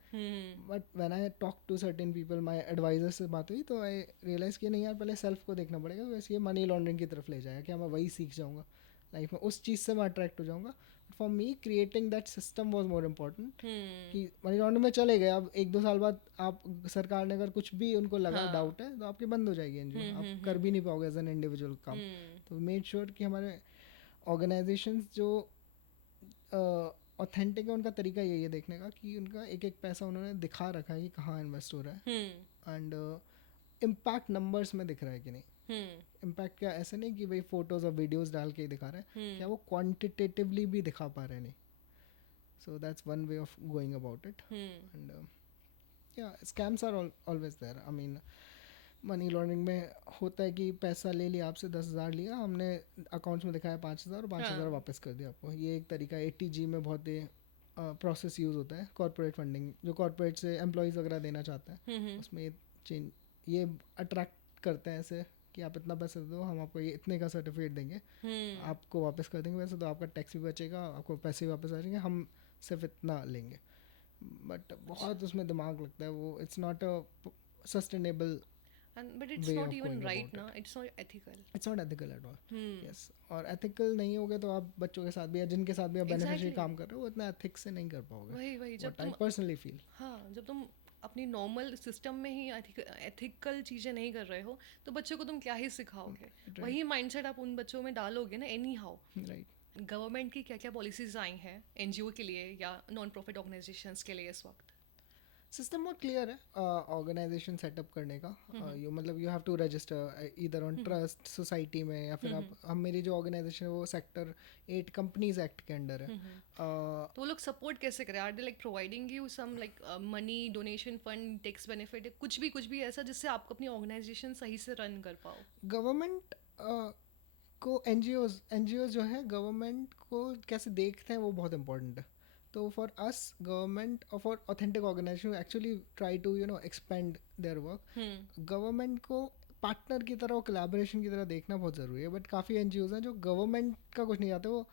But when I talk to certain people, my advisor से बात हुई तो आई रियलाइज़ कि नहीं यार पहले सेल्फ को देखना पड़ेगा, वैसे ये मनी लॉन्ड्रिंग की तरफ ले जाएगा, क्या मैं वही सीख जाऊँगा लाइफ में, उस चीज़ से मैं अट्रैक्ट हो जाऊँगा। For me creating that system was more important कि मनी लॉन्ड्रिंग में चले गए, अब 1-2 साल बाद आप सरकार ने अगर कुछ भी उनको लगा हाँ। डाउट है तो आपकी बंद हो जाएगी एनजीओ, आप कर भी नहीं पाओगे एज एन इंडिविजुअल काम। तो मेड श्योर कि हमारे ऑर्गेनाइजेशंस जो ऑथेंटिक है उनका तरीका यही है देखने का कि उनका एक एक पैसा उन्होंने दिखा रखा है कि कहाँ इन्वेस्ट हो रहा है, एंड इम्पैक्ट नंबर्स में दिख रहा है कि नहीं। इम्पैक्ट क्या, ऐसे नहीं कि भाई फोटोज और वीडियोस डाल के ही दिखा रहे हैं, क्या वो क्वांटिटेटिवली भी दिखा पा रहे हैं नहीं। So that's one way of going about it. And या scams are always there. I mean money laundering में होता है कि पैसा ले लिया आपसे, 10,000 लिया हमने, अकाउंट्स में दिखाया 5,000 और 5,000 हाँ। वापस कर दिया आपको। ये एक तरीका ATG में बहुत ही प्रोसेस यूज़ होता है, कॉर्पोरेट फंडिंग जो कॉर्पोरेट से एम्प्लॉयज़ वगैरह देना चाहते हैं, उसमें ये चेंज, ये अट्रैक्ट करते हैं ऐसे कि आप इतना पैसा दो हम आपको ये इतने का सर्टिफिकेट देंगे, आपको वापस कर देंगे पैसे, तो आपका टैक्स भी बचेगा, आपको पैसे भी वापस आ जाएंगे, हम सिर्फ इतना लेंगे। बट बहुत उसमें दिमाग लगता है, वो it's not a sustainable but it's way not of even going right about ना, it. it's not ethical. It's not ethical at all. Yes, और एथिकल नहीं होगे तो आप बच्चों के साथ भी या जिनके साथ भी आप बेनिफिशियरी Exactly. काम कर रहे हो वो इतना एथिक्स से नहीं कर पाओगे, वही जब व्हाट आई तुम, पर्सनली फील। हाँ, जब तुम अपनी नॉर्मल सिस्टम में ही एथिकल चीज़ें नहीं कर रहे हो, तो बच्चों को तुम क्या ही सिखाओगे? वही माइंडसेट आप उन बच्चों में डालोगे ना एनी हाउ। राइट। गवर्नमेंट की क्या क्या पॉलिसीज आई हैं एनजीओ के लिए या नॉन प्रॉफिट ऑर्गेनाइजेशंस के लिए इस वक्त? सिस्टम बहुत क्लियर है ऑर्गेनाइजेशन सेटअप करने का। यू मतलब यू हैव टू रजिस्टर इधर ऑन ट्रस्ट सोसाइटी में, या फिर आप, हम मेरी जो ऑर्गेनाइजेशन है वो सेक्टर 8 कंपनीज एक्ट के अंडर है। तो वो लोग सपोर्ट कैसे करें? Are they like providing you some like money, donation fund, tax benefit, कुछ भी ऐसा जिससे आप अपनी ऑर्गेनाइजेशन सही से रन कर पाओ? गवर्नमेंट को एनजीओज जो है गवर्नमेंट को कैसे देखते हैं वो बहुत इंपॉर्टेंट है। तो फॉर अस गवर्नमेंट और for authentic organization actually try to expand their work, government को पार्टनर की तरह और कोलैबोरेशन की तरह देखना बहुत ज़रूरी है। बट काफ़ी एनजीओज हैं जो गवर्नमेंट का कुछ नहीं चाहते, वो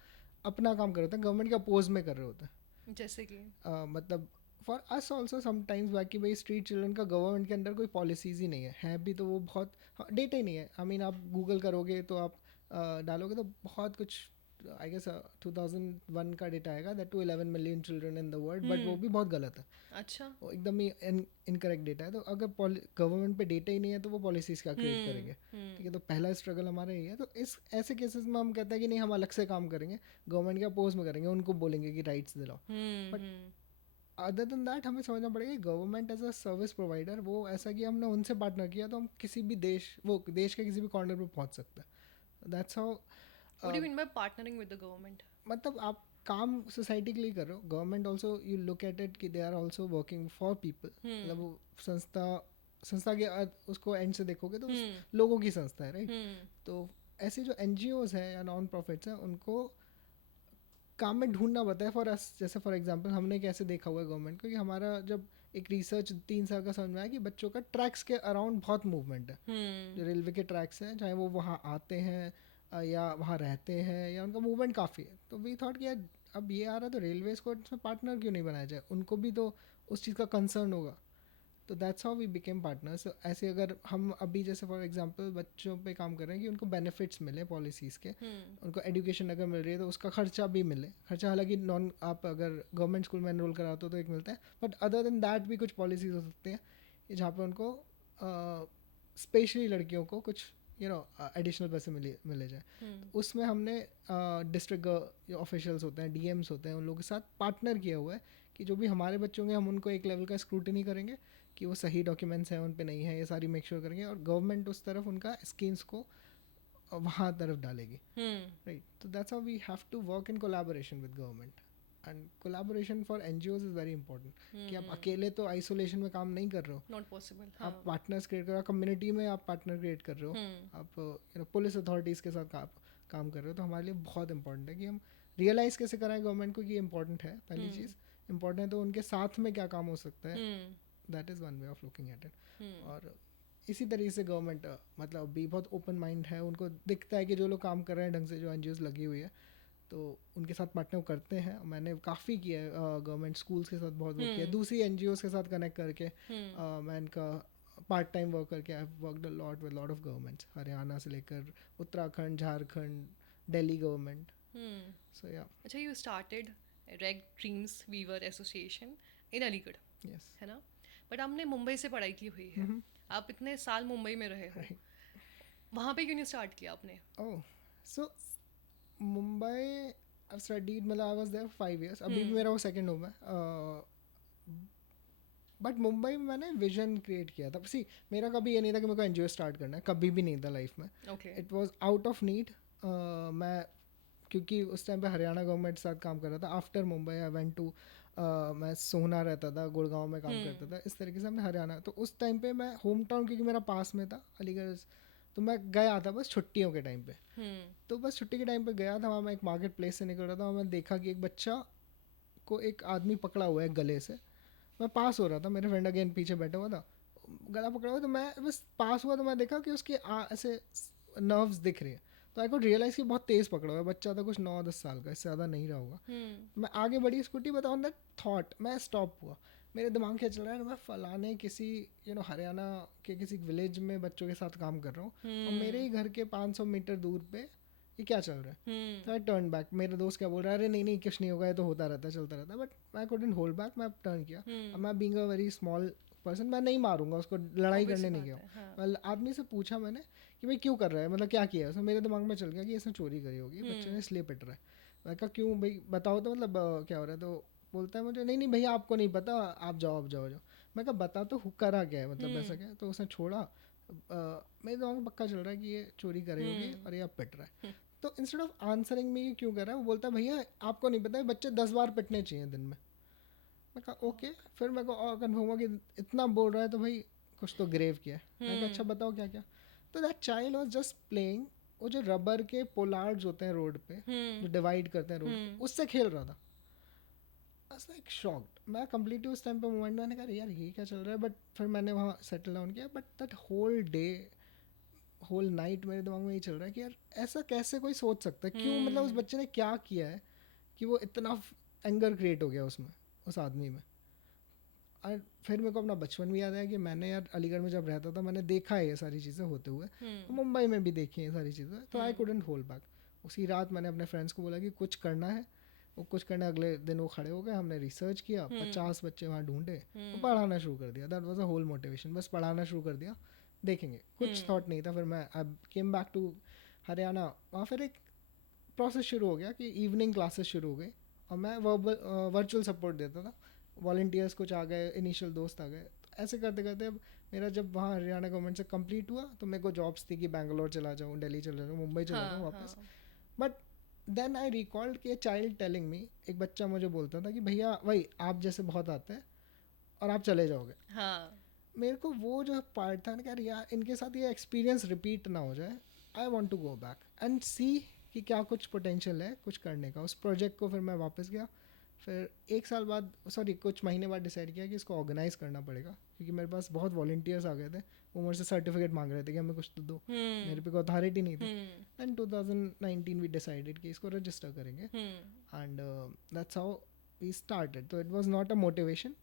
अपना काम कर रहे होते हैं, गवर्नमेंट के अपोज में कर रहे होते हैं। जैसे कि मतलब फॉर अस ऑल्सो समटाइम्स बाकी भाई स्ट्रीट चिल्ड्रन का गवर्नमेंट के अंडर कोई पॉलिसीज़ ही नहीं है भी तो वो बहुत डेटा ही नहीं है। आई मीन आप गूगल करोगे तो आप डालोगे तो बहुत कुछ, आई गेस 2001 का डेटा आएगा that to 11 million children in the world, but वो भी बहुत गलत है, अच्छा। वो एकदम ही इनकरेक्ट डेटा है। तो अगर गवर्नमेंट पे डेटा ही नहीं है तो वो पॉलिसीज़ क्या क्रिएट करेंगे? ठीक है, तो पहला स्ट्रगल हमारा यही है। तो इस ऐसे केसेस में हम कहते हैं कि नहीं हम अलग से काम करेंगे, गवर्नमेंट के अपोज में करेंगे, उनको बोलेंगे कि राइट्स दिलाओ। बट अदर देन दैट हमें समझना पड़ेगा कि government as a service provider वो ऐसा कि हमने उनसे पार्टनर किया तो हम किसी भी देश के किसी भी कॉर्नर पे पहुंच सकते हैं। That's how. What do you mean by partnering with the government? मतलब आप काम सोसाइटी के लिए कर रहे हो, government also you look at it कि they are also working for people. मतलब वो संस्था के उसको एंड से देखोगे तो लोगों की संस्था है, राइट? तो ऐसे जो एनजीओज हैं या नॉन प्रॉफिट्स हैं उनको काम में ढूंढना पड़ता है फॉर अस। जैसे फॉर एग्जांपल हमने कैसे देखा हुआ है गवर्नमेंट को कि हमारा जब एक रिसर्च 3 साल का समझ में आया कि बच्चों का ट्रैक्स के अराउंड बहुत मूवमेंट है। जो रेलवे के ट्रैक्स हैं चाहे वो वहाँ आते हैं या वहाँ रहते हैं या उनका मूवमेंट काफ़ी है, तो वी थॉट कि यार अब ये आ रहा है तो रेलवेज़ को इसमें पार्टनर क्यों नहीं बनाया जाए, उनको भी तो उस चीज़ का कंसर्न होगा। तो that's how we became partners. ऐसे अगर हम अभी जैसे फॉर एग्जांपल बच्चों पे काम कर रहे हैं कि उनको बेनिफिट्स मिले पॉलिसीज़ के, उनको एजुकेशन अगर मिल रही है तो उसका खर्चा भी मिले। खर्चा हालांकि नॉन, आप अगर गवर्नमेंट स्कूल में एनरोल कराते हो तो एक मिलता है, बट अदर देन दैट भी कुछ पॉलिसीज हो सकती हैं जहाँ पे उनको स्पेशली लड़कियों को कुछ एडिशनल पैसे मिले जाए। तो उसमें हमने डिस्ट्रिक्ट ऑफिशियल्स होते हैं, डीएम्स होते हैं, उन लोगों के साथ पार्टनर किया हुआ है कि जो भी हमारे बच्चे होंगे हम उनको एक लेवल का स्क्रूटनी करेंगे कि वो सही डॉक्यूमेंट्स हैं उन पे नहीं है, ये सारी मेक श्योर करेंगे, और गवर्नमेंट उस तरफ उनका स्कीम्स को वहाँ तरफ डालेगी, राइट। तो that's how we have to work in collaboration with government, and collaboration for NGOs is very important. कि आप अकेले तो आइसोलेशन में काम नहीं कर रहे हो, नॉट पॉसिबल। आप पार्टनर्स क्रिएट कर रहे हो, कम्युनिटी में आप पार्टनर क्रिएट कर रहे हो, आप पुलिस अथॉरिटीज़ के साथ काम कर रहे हो। तो हमारे लिए बहुत इंपॉर्टेंट है कि हम रियलाइज़ कैसे कराएं गवर्नमेंट को कि ये इंपॉर्टेंट है, पहली चीज़ इंपॉर्टेंट है, तो उनके साथ में क्या काम हो सकता है, that is one way of looking at it. और इसी तरीके से गवर्नमेंट मतलब अभी बहुत ओपन माइंड है, उनको दिखता है कि जो लोग काम कर रहे हैं ढंग से, जो एनजीओज लगी हुई है, तो उनके साथ पार्टनर करते हैं। मैंने काफ़ी किया है गवर्नमेंट स्कूल्स के साथ, बहुत वर्क किया है, दूसरी एनजीओज के साथ कनेक्ट करके। मैं इनका पार्ट टाइम वर्क करके I have worked a lot with lot of governments, Haryana से लेकर Uttarakhand, Jharkhand, Delhi government. So yeah. अच्छा, you started Red Dreams Weaver Association in Aligarh, yes. है ना? बट आपने मुंबई से पढ़ाई की हुई है, आप इतने साल मुंबई में रहे हो, वहाँ पे क्यों नहीं स्टार्ट किया आपने? ओह, सो मुंबई आई स्टडीड, मतलब आई वाज देयर 5 years, अभी भी मेरा वो सेकंड होम है। बट मुंबई में मैंने विजन क्रिएट किया था। सी, मेरा कभी ये नहीं था कि मेरे को एनजीओ स्टार्ट करना है, कभी भी नहीं था लाइफ में। It was out of need. मैं क्योंकि उस टाइम पे हरियाणा गवर्नमेंट के साथ काम कर रहा था। After Mumbai I went to, मैं सोहना रहता था, गुड़गांव में काम करता था, इस तरीके से हमने हरियाणा। तो उस टाइम पे मैं होम टाउन, क्योंकि मेरा पास में था अलीगढ़, तो मैं गया था बस छुट्टियों के टाइम पे। तो बस छुट्टी के टाइम पे गया था, वहाँ मैं एक मार्केट प्लेस से निकल रहा था, और मैं देखा कि एक बच्चा को एक आदमी पकड़ा हुआ है गले से। मैं पास हो रहा था, मेरे फ्रेंड अगेन पीछे बैठा हुआ था, गला पकड़ा हुआ, तो मैं बस पास हुआ, तो मैं देखा कि उसके ऐसे नर्व्स दिख रहे हैं। तो आई को रियलाइज़ कि बहुत तेज़ पकड़ा हुआ है, बच्चा था कुछ 9-10 साल का, इससे ज़्यादा नहीं रहा होगा। मैं आगे बढ़ी scooty, but on that thought मैं स्टॉप हुआ। मेरे दिमाग क्या चल रहा है, मैं फलाने किसी हरियाणा के किसी विलेज में बच्चों के साथ काम कर रहा हूँ, और मेरे ही घर के 500 मीटर दूर पे ये क्या चल रहा है। तो आई टर्न बैक। मेरे दोस्त क्या बोल रहा है, अरे नहीं नहीं कुछ नहीं होगा, ये तो होता रहता है, चलता रहता है। But I couldn't hold back, मैं टर्न किया। अब मैं being a very small person, मैं नहीं मारूंगा उसको, लड़ाई करने नहीं गया। आदमी से पूछा मैंने कि भाई क्यों कर रहा है, मतलब क्या किया है उसने। मेरे दिमाग में चल गया कि इसने चोरी करी होगी, बच्चे ने इसलिए पिट रहा है। मैं कहा क्यों भाई बताओ तो, मतलब क्या हो रहा है। तो बोलता है मुझे, नहीं नहीं भैया आपको नहीं पता, आप जाओ, आप जाओ जाओ। मैं कहा बता तो करा क्या है, मतलब ऐसा क्या है। तो उसने छोड़ा। मेरे दिमाग में पक्का चल रहा है कि ये चोरी करी होगी और ये अब पिट रहा है। तो इंस्टेड ऑफ आंसरिंग मी क्यों कर रहा है, वो बोलता है भैया आपको नहीं पता बच्चे 10 बार पिटने चाहिए दिन में। मैं कहा ओके। फिर मेरे को और कन्फर्म हुआ कि इतना बोल रहा है तो भाई कुछ तो ग्रेव किया है। मैं कहा अच्छा बताओ क्या क्या। तो that child was just playing, वो जो रबर के पोलार्ड्स होते हैं रोड पे, जो डिवाइड करते हैं रोड, उससे खेल रहा था। लाइक शॉक्ड, मैं कंप्लीटली उस टाइम पे मोमेंट में, मैंने कहा यार ये क्या चल रहा है। बट फिर मैंने वहाँ सेटल डाउन किया। But that whole day, whole night मेरे दिमाग में ये चल रहा है कि यार ऐसा कैसे कोई सोच सकता है, क्यों, मतलब उस बच्चे ने क्या किया है कि वो इतना एंगर क्रिएट हो गया उसमें, उस आदमी में। और फिर मेरे को अपना बचपन भी याद आया कि मैंने यार अलीगढ़ में जब रहता था मैंने देखा है ये सारी चीज़ें होते हुए, तो मुंबई में भी देखी है ये सारी चीज़ें। तो आई कुडंट होल्ड बैक। उसी रात मैंने अपने फ्रेंड्स को बोला कि कुछ करना है। वो कुछ करना, अगले दिन वो खड़े हो गए, हमने रिसर्च किया, 50 बच्चे वहाँ ढूंढे, तो पढ़ाना शुरू कर दिया। That was a whole motivation, बस पढ़ाना शुरू कर दिया, देखेंगे, कुछ थॉट नहीं था। फिर मैं आई केम बैक टू हरियाणा। वहाँ फिर एक प्रोसेस शुरू हो गया कि इवनिंग क्लासेस शुरू हो गई, और मैं वर्चुअल सपोर्ट देता था। वॉल्टियर्स कुछ आ गए, इनिशियल दोस्त आ गए, तो ऐसे करते करते अब मेरा जब वहाँ हरियाणा गवर्नमेंट से कंप्लीट हुआ तो मेरे को जॉब्स थी कि बैंगलोर चला जाऊँ, दिल्ली चला जाऊँ, मुंबई चला जाऊँ वापस। बट देन आई रिकॉल्ड कि चाइल्ड टेलिंग मी, एक बच्चा मुझे बोलता था कि भैया भाई आप जैसे बहुत आते हैं और आप चले जाओगे। मेरे को वो जो पार्ट था ना कि यार इनके साथ ये एक्सपीरियंस रिपीट ना हो जाए। I want to go back and see कि क्या कुछ पोटेंशियल है कुछ करने का। उस प्रोजेक्ट को फिर मैं वापस गया, फिर एक साल बाद कुछ महीने बाद डिसाइड किया कि इसको ऑर्गेनाइज करना पड़ेगा, क्योंकि मेरे पास बहुत वॉल्टियर्स आ गए थे, वो मुझसे सर्टिफिकेट मांग रहे थे कि हमें कुछ तो दो, मेरे पे कोई अथॉरिटी नहीं थी. एंड 2019 वी डिसाइडेड कि इसको रजिस्टर करेंगे, and that's how we started. तो it was not a motivation.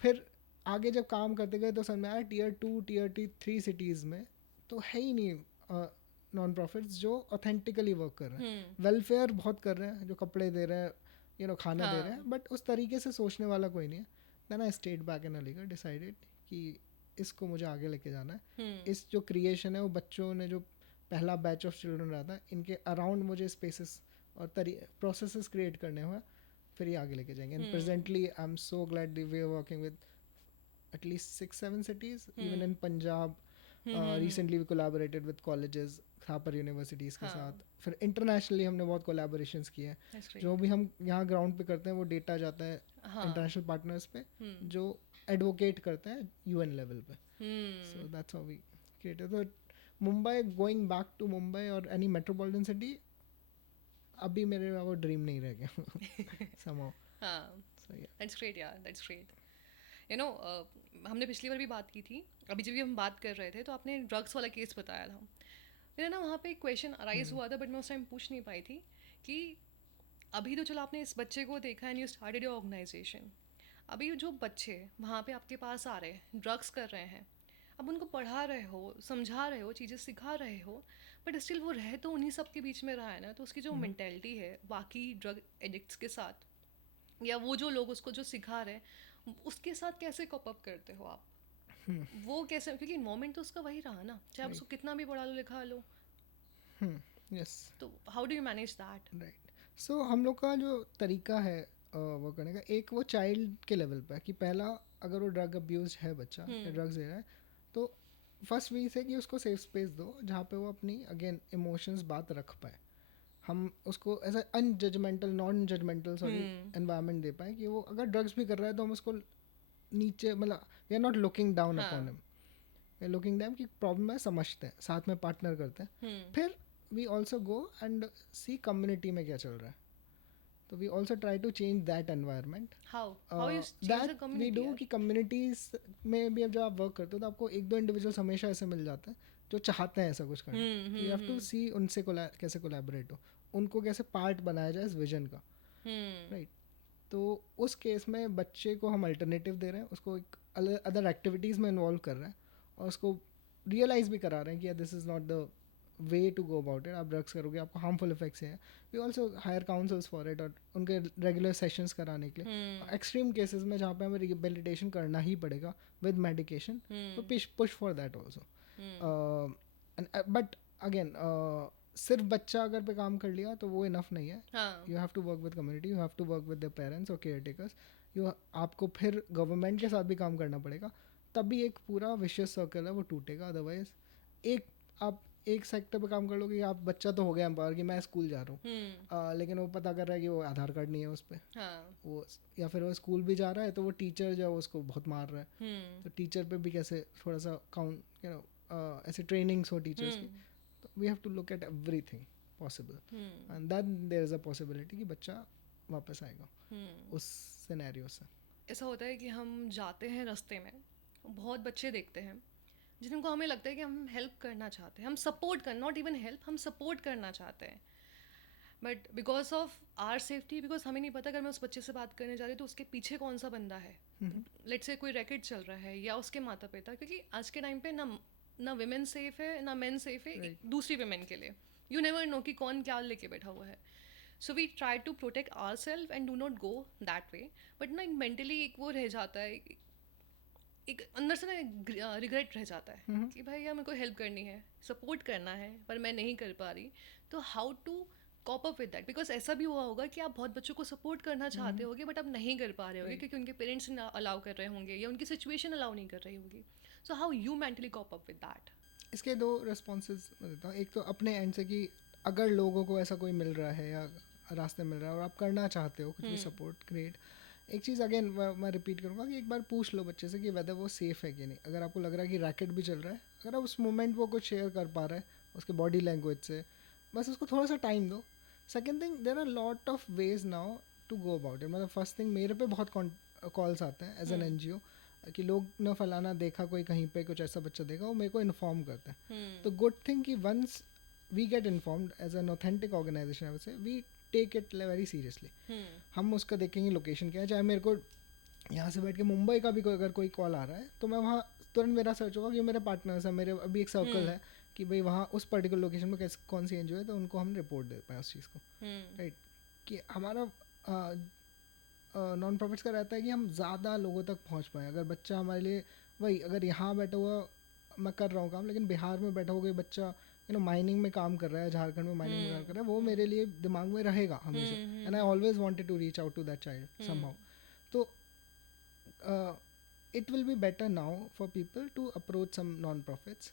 फिर आगे जब काम करते गए तो समझ में आया टीयर 2 टीयर 3 सिटीज़ में तो है ही नहीं नॉन प्रॉफिट्स जो ऑथेंटिकली वर्क कर रहे हैं. वेलफेयर बहुत कर रहे हैं, जो कपड़े दे रहे हैं, खाना दे रहे हैं, बट उस तरीके से सोचने वाला कोई नहीं है. Then I stayed back in Aligarh, decided कि इसको मुझे आगे लेके जाना है. इस जो क्रिएशन है वो बच्चों ने जो पहला बैच ऑफ चिल्ड्रन रहा था, इनके अराउंड मुझे स्पेसेस और प्रोसेसेस क्रिएट करने हुए, फिर ये आगे लेके जाएंगे. And presently I am so glad we are working with at least 6-7 cities, even in Punjab. Recently we collaborated with colleges, Thapar universities के साथ. फिर इंटरनेशनली हमने बहुत कोलैबोरेशंस किए हैं. जो भी हम यहाँ ग्राउंड पे करते हैं वो डेटा जाता है इंटरनेशनल पार्टनर्स पे, जो एडवोकेट करते हैं यूएन लेवल पे. So that's how we created. तो Mumbai, going back to Mumbai और एनी मेट्रोपॉलिटन सिटी, अभी मेरे वो ड्रीम नहीं रह गया somehow. So yeah, that's great. Yeah, that's great. हमने पिछली बार भी बात की थी, अभी जब भी हम बात कर रहे थे तो आपने ड्रग्स वाला केस बताया था. मेरा ना वहाँ पे एक क्वेश्चन अराइज हुआ था, बट मैं उस टाइम पूछ नहीं पाई थी कि अभी तो चलो आपने इस बच्चे को देखा and you started your organisation. अभी जो बच्चे वहाँ पे आपके पास आ रहे हैं, ड्रग्स कर रहे हैं, अब उनको पढ़ा रहे हो, समझा रहे हो, चीज़ें सिखा रहे हो, बट स्टिल वो रह तो उन्हीं सब के बीच में रहा है ना. तो उसकी जो मेंटेलिटी है बाकी ड्रग एडिक्ट्स के साथ, या वो जो लोग उसको जो सिखा रहे हैं, उसके साथ कैसे कॉप अप करते हो आप? वो कैसे, क्योंकि इन्वॉल्वमेंट तो उसका वही रहा ना, चाहे आप उसको कितना भी पढ़ा लो लिखा लो. यस. तो how do you manage that? Right. So हम लोग का जो तरीका है वो करने का, एक वो चाइल्ड के लेवल पे है कि पहला अगर वो ड्रग अब्यूज है बच्चा या ड्रग्स ले रहा है, तो फर्स्ट वी से कि उसको सेफ स्पेस दो जहाँ पे वो अपनी अगेन इमोशंस बात रख पाए. हम उसको ऐसा अनजजमेंटल, नॉन जजमेंटल एनवायरनमेंट दे पाए कि वो अगर ड्रग्स भी कर रहा है तो हम उसको नीचे, मतलब we are not looking down upon him, we are looking down कि प्रॉब्लम है, समझते हैं, साथ में पार्टनर करते हैं. फिर we also go and see community में क्या चल रहा है. तो we also try to change that environment. How you change that the community? we do कि communities में भी अब जब आप वर्क करते हो तो आपको एक दो इंडिविजुअल्स हमेशा ऐसे मिल जाते हैं जो चाहते हैं ऐसा कुछ करना. तो you have to see उनसे कैसे कोलैबोरेट हो, उनको कैसे पार्ट बनाया जाए इस विजन का. राइट. तो उस केस में बच्चे को हम अल्टरनेटिव दे रहे हैं, उसको एक अदर एक्टिविटीज़ में इन्वॉल्व कर रहे हैं और उसको रियलाइज़ भी करा रहे हैं कि this is not the way to go about it. आप ड्रग्स करोगे आपको हार्मफुल इफेक्ट्स हैं. We also hire counsels for it, और उनके रेगुलर सेशंस कराने के लिए. एक्सट्रीम केसेस में जहाँ पे हमें रिहेबिलिटेशन करना ही पड़ेगा विद मेडिकेशन, तो push for that also. But again सिर्फ बच्चा अगर पे काम कर लिया तो वो इनफ नहीं है. You have to work with community, you have to work with the parents और केयर टेकर्स. आपको फिर गवर्नमेंट के साथ भी काम करना पड़ेगा, तभी एक पूरा विशियस सर्कल है वो टूटेगा. अदरवाइज आप एक सेक्टर पे काम कर लो कि आप बच्चा तो हो गया एम्पावर कि मैं स्कूल जा रहा हूँ, लेकिन वो पता कर रहा है कि वो आधार कार्ड नहीं है उस पर. वो या फिर वो स्कूल भी जा रहा है तो वो टीचर जो है उसको बहुत मार रहा है. तो टीचर पे भी कैसे थोड़ा सा ऐसे ट्रेनिंग्स हो टीचर्स की. तो we have to look at everything possible, and then there is a possibility कि बच्चा वापस आएगा उस सिनेरियो से. ऐसा होता है कि हम जाते हैं रास्ते में, बहुत बच्चे देखते हैं जिनको हमें लगता है कि हम हेल्प करना चाहते हैं, हम सपोर्ट कर, नॉट इवन हेल्प, हम सपोर्ट करना चाहते हैं, but because of our safety, because हमें नहीं पता अगर मैं उस बच्चे से बात करने जा रही हूँ तो उसके पीछे कौन सा बंदा है, लेट्स से कोई रैकेट चल रहा है या उसके माता पिता, क्योंकि आज के टाइम पे ना विमेन सेफ है ना मेन सेफ है दूसरी विमेन के लिए. यू नेवर नो कि कौन क्या लेके बैठा हुआ है. So we try to protect our self and do not go that way. But ना एक मेंटली एक वो रह जाता है, एक अंदर से ना रिग्रेट रह जाता है कि भाई यार मेरे को हेल्प करनी है, सपोर्ट करना है, पर मैं नहीं कर पा रही. तो how to cope up with that, because ऐसा भी हुआ होगा कि आप बहुत बच्चों को सपोर्ट करना चाहते होगे बट आप नहीं कर पा रहे होगे क्योंकि उनके पेरेंट्स अलाउ कर रहे होंगे या उनकी सिचुएशन अलाउ नहीं कर रही होगी. So how you mentally corp up with that? इसके दो रिस्पॉन्सेज मैं देता हूँ. एक तो अपने एंड से कि अगर लोगों को ऐसा कोई मिल रहा है या रास्ते मिल रहा है और आप करना चाहते हो कुछ भी सपोर्ट क्रिएट, एक चीज़ अगेन मैं रिपीट करूँगा कि एक बार पूछ लो बच्चे से कि वेदर वो सेफ़ है कि नहीं. अगर आपको लग रहा है कि रैकेट भी चल रहा है, अगर आप उस मोमेंट वो कुछ शेयर कर पा रहा है उसके बॉडी लैंग्वेज से, बस उसको थोड़ा सा टाइम दो. Second thing, there are lot of ways now to go about it. मतलब फर्स्ट थिंग, मेरे पे बहुत कॉल्स आते हैं एज एन एनजीओ कि लोग ने फलाना देखा, कोई कहीं पे कुछ ऐसा बच्चा देखा, वो मेरे को इन्फॉर्म करते हैं. तो गुड थिंग कि once we get informed as an authentic organisation, I would say we take it very seriously. हम उसका देखेंगे लोकेशन क्या है. चाहे मेरे को यहाँ से बैठ के मुंबई का भी अगर कोई कॉल आ रहा है तो मैं वहाँ तुरंत मेरा सर्च होगा कि मेरे पार्टनर्स हैं, मेरे अभी एक सर्कल है कि भाई वहाँ उस पर्टिकुलर लोकेशन में कैसे कौन सी एनजीओ है, तो उनको हम रिपोर्ट दे पाए उस चीज़ को. राइट. कि हमारा नॉन प्रॉफिट्स का रहता है कि हम ज़्यादा लोगों तक पहुँच पाएँ. अगर बच्चा हमारे लिए वही, अगर यहाँ बैठा हुआ मैं कर रहा हूँ काम, लेकिन बिहार में बैठा हुआ कोई बच्चा माइनिंग में काम कर रहा है, झारखंड में माइनिंग में काम कर रहा है, वो मेरे लिए दिमाग में रहेगा हमेशा. And I always wanted to reach out to that child somehow. तो it will be better now for people to approach some non-profits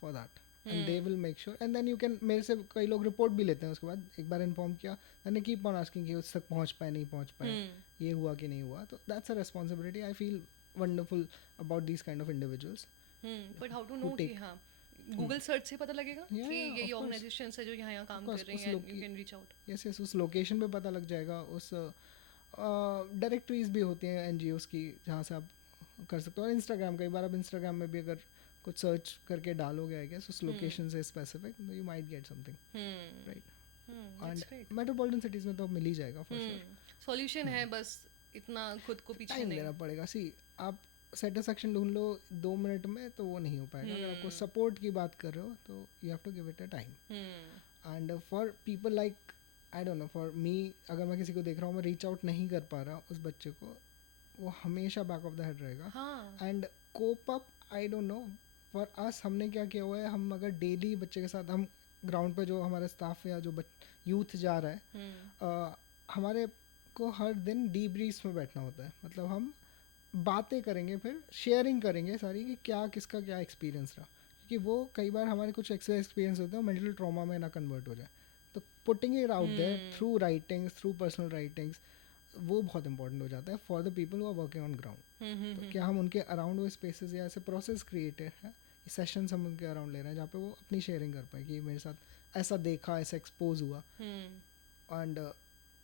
for that. And they will make sure, and then you can, मेरे से कई लोग report भी लेते हैं उसके बाद, एक बार इन्फॉर्म किया, मैंने कीप ऑन आस्किंग कि उस तक पहुंच पाए नहीं पहुंच पाए, ये हुआ कि नहीं हुआ. तो that's a responsibility. I feel wonderful about this kind of individuals. But how to know कि हाँ गूगल सर्च से पता लगेगा कि यही of course. ऑर्गेनाइजेशन है जो यहाँ काम कर रही हैं, you can reach out. Yes yes, उस लोकेशन पे पता लग जाएगा. उस डायरेक्टरीज भी होती हैं एनजीओज की जहाँ से आप कर सकते हो. और इंस्टाग्राम, कई बार आप इंस्टाग्राम में भी अगर कुछ सर्च करके डालोगे आई गेस उस लोकेशन से स्पेसिफिक, तो you might get something. Right. And metropolitan cities में तो मिल ही जाएगा फॉर श्योर. सॉल्यूशन है, बस इतना खुद को पीछे नहीं देना पड़ेगा. सी, आप सेटिस्फैक्शन ढूंढ लो 2 मिनट में तो वो नहीं हो पाएगा. अगर आपको सपोर्ट की बात कर रहे हो तो you have to give it a time. And for people like, I don't know, for me, अगर मैं किसी को देख रहा हूँ मैं रीच आउट नहीं कर पा रहा उस बच्चे को, वो हमेशा बैक ऑफ द हेड रहेगा. And cope up, I don't know for us, हमने क्या किया हुआ है, हम अगर डेली बच्चे के साथ, हम ग्राउंड पे जो हमारा स्टाफ या जो यूथ जा रहा है, हमारे को हर दिन डीब्रीफ्स में बैठना होता है. मतलब हम बातें करेंगे, फिर शेयरिंग करेंगे सारी कि क्या किसका क्या एक्सपीरियंस रहा, क्योंकि वो कई बार हमारे कुछ एक्सपीरियंस होते हैं मेंटल ट्रॉमा में ना कन्वर्ट हो जाए. तो putting it out there through writings, through personal writings, वो बहुत इंपॉर्टेंट हो जाता है for the people who are working on ground. तो क्या हम उनके अराउंड वो स्पेसेस या ऐसे प्रोसेस क्रिएटेड है, सेशंस हम उनके अराउंड ले रहे हैं जहाँ पे वो अपनी शेयरिंग कर पाए कि मेरे साथ ऐसा देखा, ऐसा एक्सपोज हुआ. And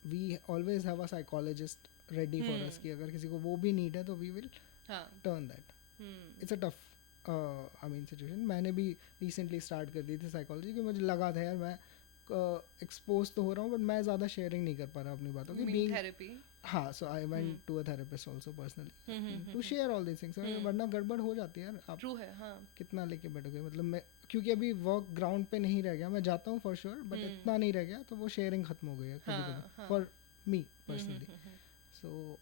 we always have a psychologist ready for us कि अगर किसी को वो भी नीड है तो we will turn that. It's a tough I mean situation. मैंने भी रिसेंटली स्टार्ट कर दी थी साइकोलॉजी, कि मुझे लगा था यार मैं एक्सपोज तो हो रहा हूँ बट मैं ज़्यादा शेयरिंग नहीं कर पा रहा अपनी बातों की. बीइंग थेरेपी, हाँ, so I went to a therapist also personally to share all these things. वरना गड़बड़ हो जाती है यार. आप ट्रू है, हाँ. कितना लेके बैठोगे. मतलब मैं, क्योंकि अभी वर्क ग्राउंड पे नहीं रह गया, मैं जाता हूँ फॉर श्योर, बट इतना नहीं रह गया, तो वो शेयरिंग खत्म हो गई है कभी कभी for me personally. So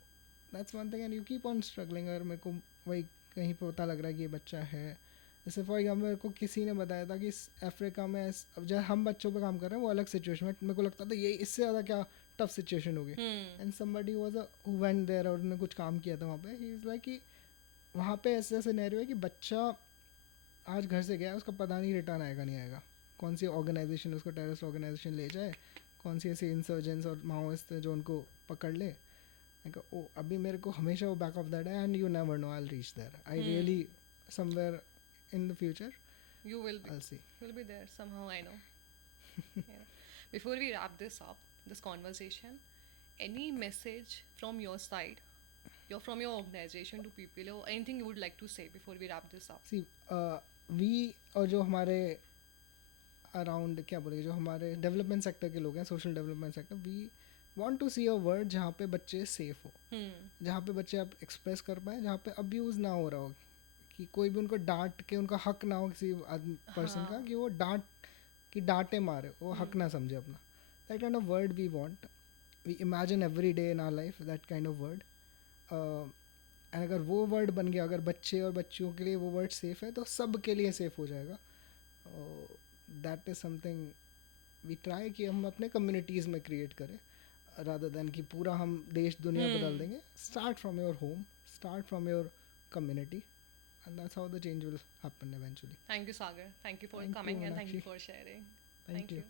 that's one thing. And you keep on struggling. अगर मेरे को वही कहीं पे पता लग रहा है कि ये बच्चा है, जैसे फॉर एग्जाम्पल मेरे को किसी ने बताया था कि अफ्रीका में, अब जब हम बच्चों पे काम कर रहे हैं वो अलग सिचुएशन में, मेरे को लगता था ये इससे ज़्यादा क्या टफ सिचुएशन होगी. And somebody was who went there, और उन्होंने कुछ काम किया था वहाँ पे. ही इज़ लाइक कि वहाँ पे ऐसे सिनेरियो है कि बच्चा आज घर से गया, उसका पता नहीं रिटर्न आएगा नहीं आएगा, कौन सी ऑर्गेनाइजेशन उसको टेररिस्ट ऑर्गेनाइजेशन ले जाए, कौन सी ऐसी इंसर्जेंट्स और माओइस्ट जो उनको पकड़ ले. ओ, अभी मेरे को हमेशा वो बैक ऑफ दैट है. And you never know, I will reach there. I really, somewhere in the future you will be, I'll see. you'll be there somehow, I know. Yeah. Before we wrap this up, this conversation, any message from your side, from your organization to people, or anything you would like to say before we wrap this up? See, we, और जो हमारे around क्या बोलेंगे, जो हमारे development sector के लोग हैं, social development sector, we want to see a world जहाँ पे बच्चे सेफ हो, जहाँ पे बच्चे आप एक्सप्रेस कर पाए, जहाँ पे अब्यूज़ ना हो रहा हो, कि कोई भी उनको डांट के, उनका हक ना हो किसी पर्सन का कि वो डांटे मारे, वो हक ना समझे अपना. That kind of world we want. We imagine every day in our life that kind of world. And अगर वो वर्ड बन गया, अगर बच्चे और बच्चियों के लिए वो वर्ड सेफ है, तो सब के लिए सेफ हो जाएगा. That is something we try कि हम अपने कम्युनिटीज़ में क्रिएट करें, रादर देन कि पूरा हम देश दुनिया बदल देंगे. Start from your home, start from your community, and that's how the change will happen eventually. Thank you, Sagar. Thank you for coming, and thank you for sharing. Thank you.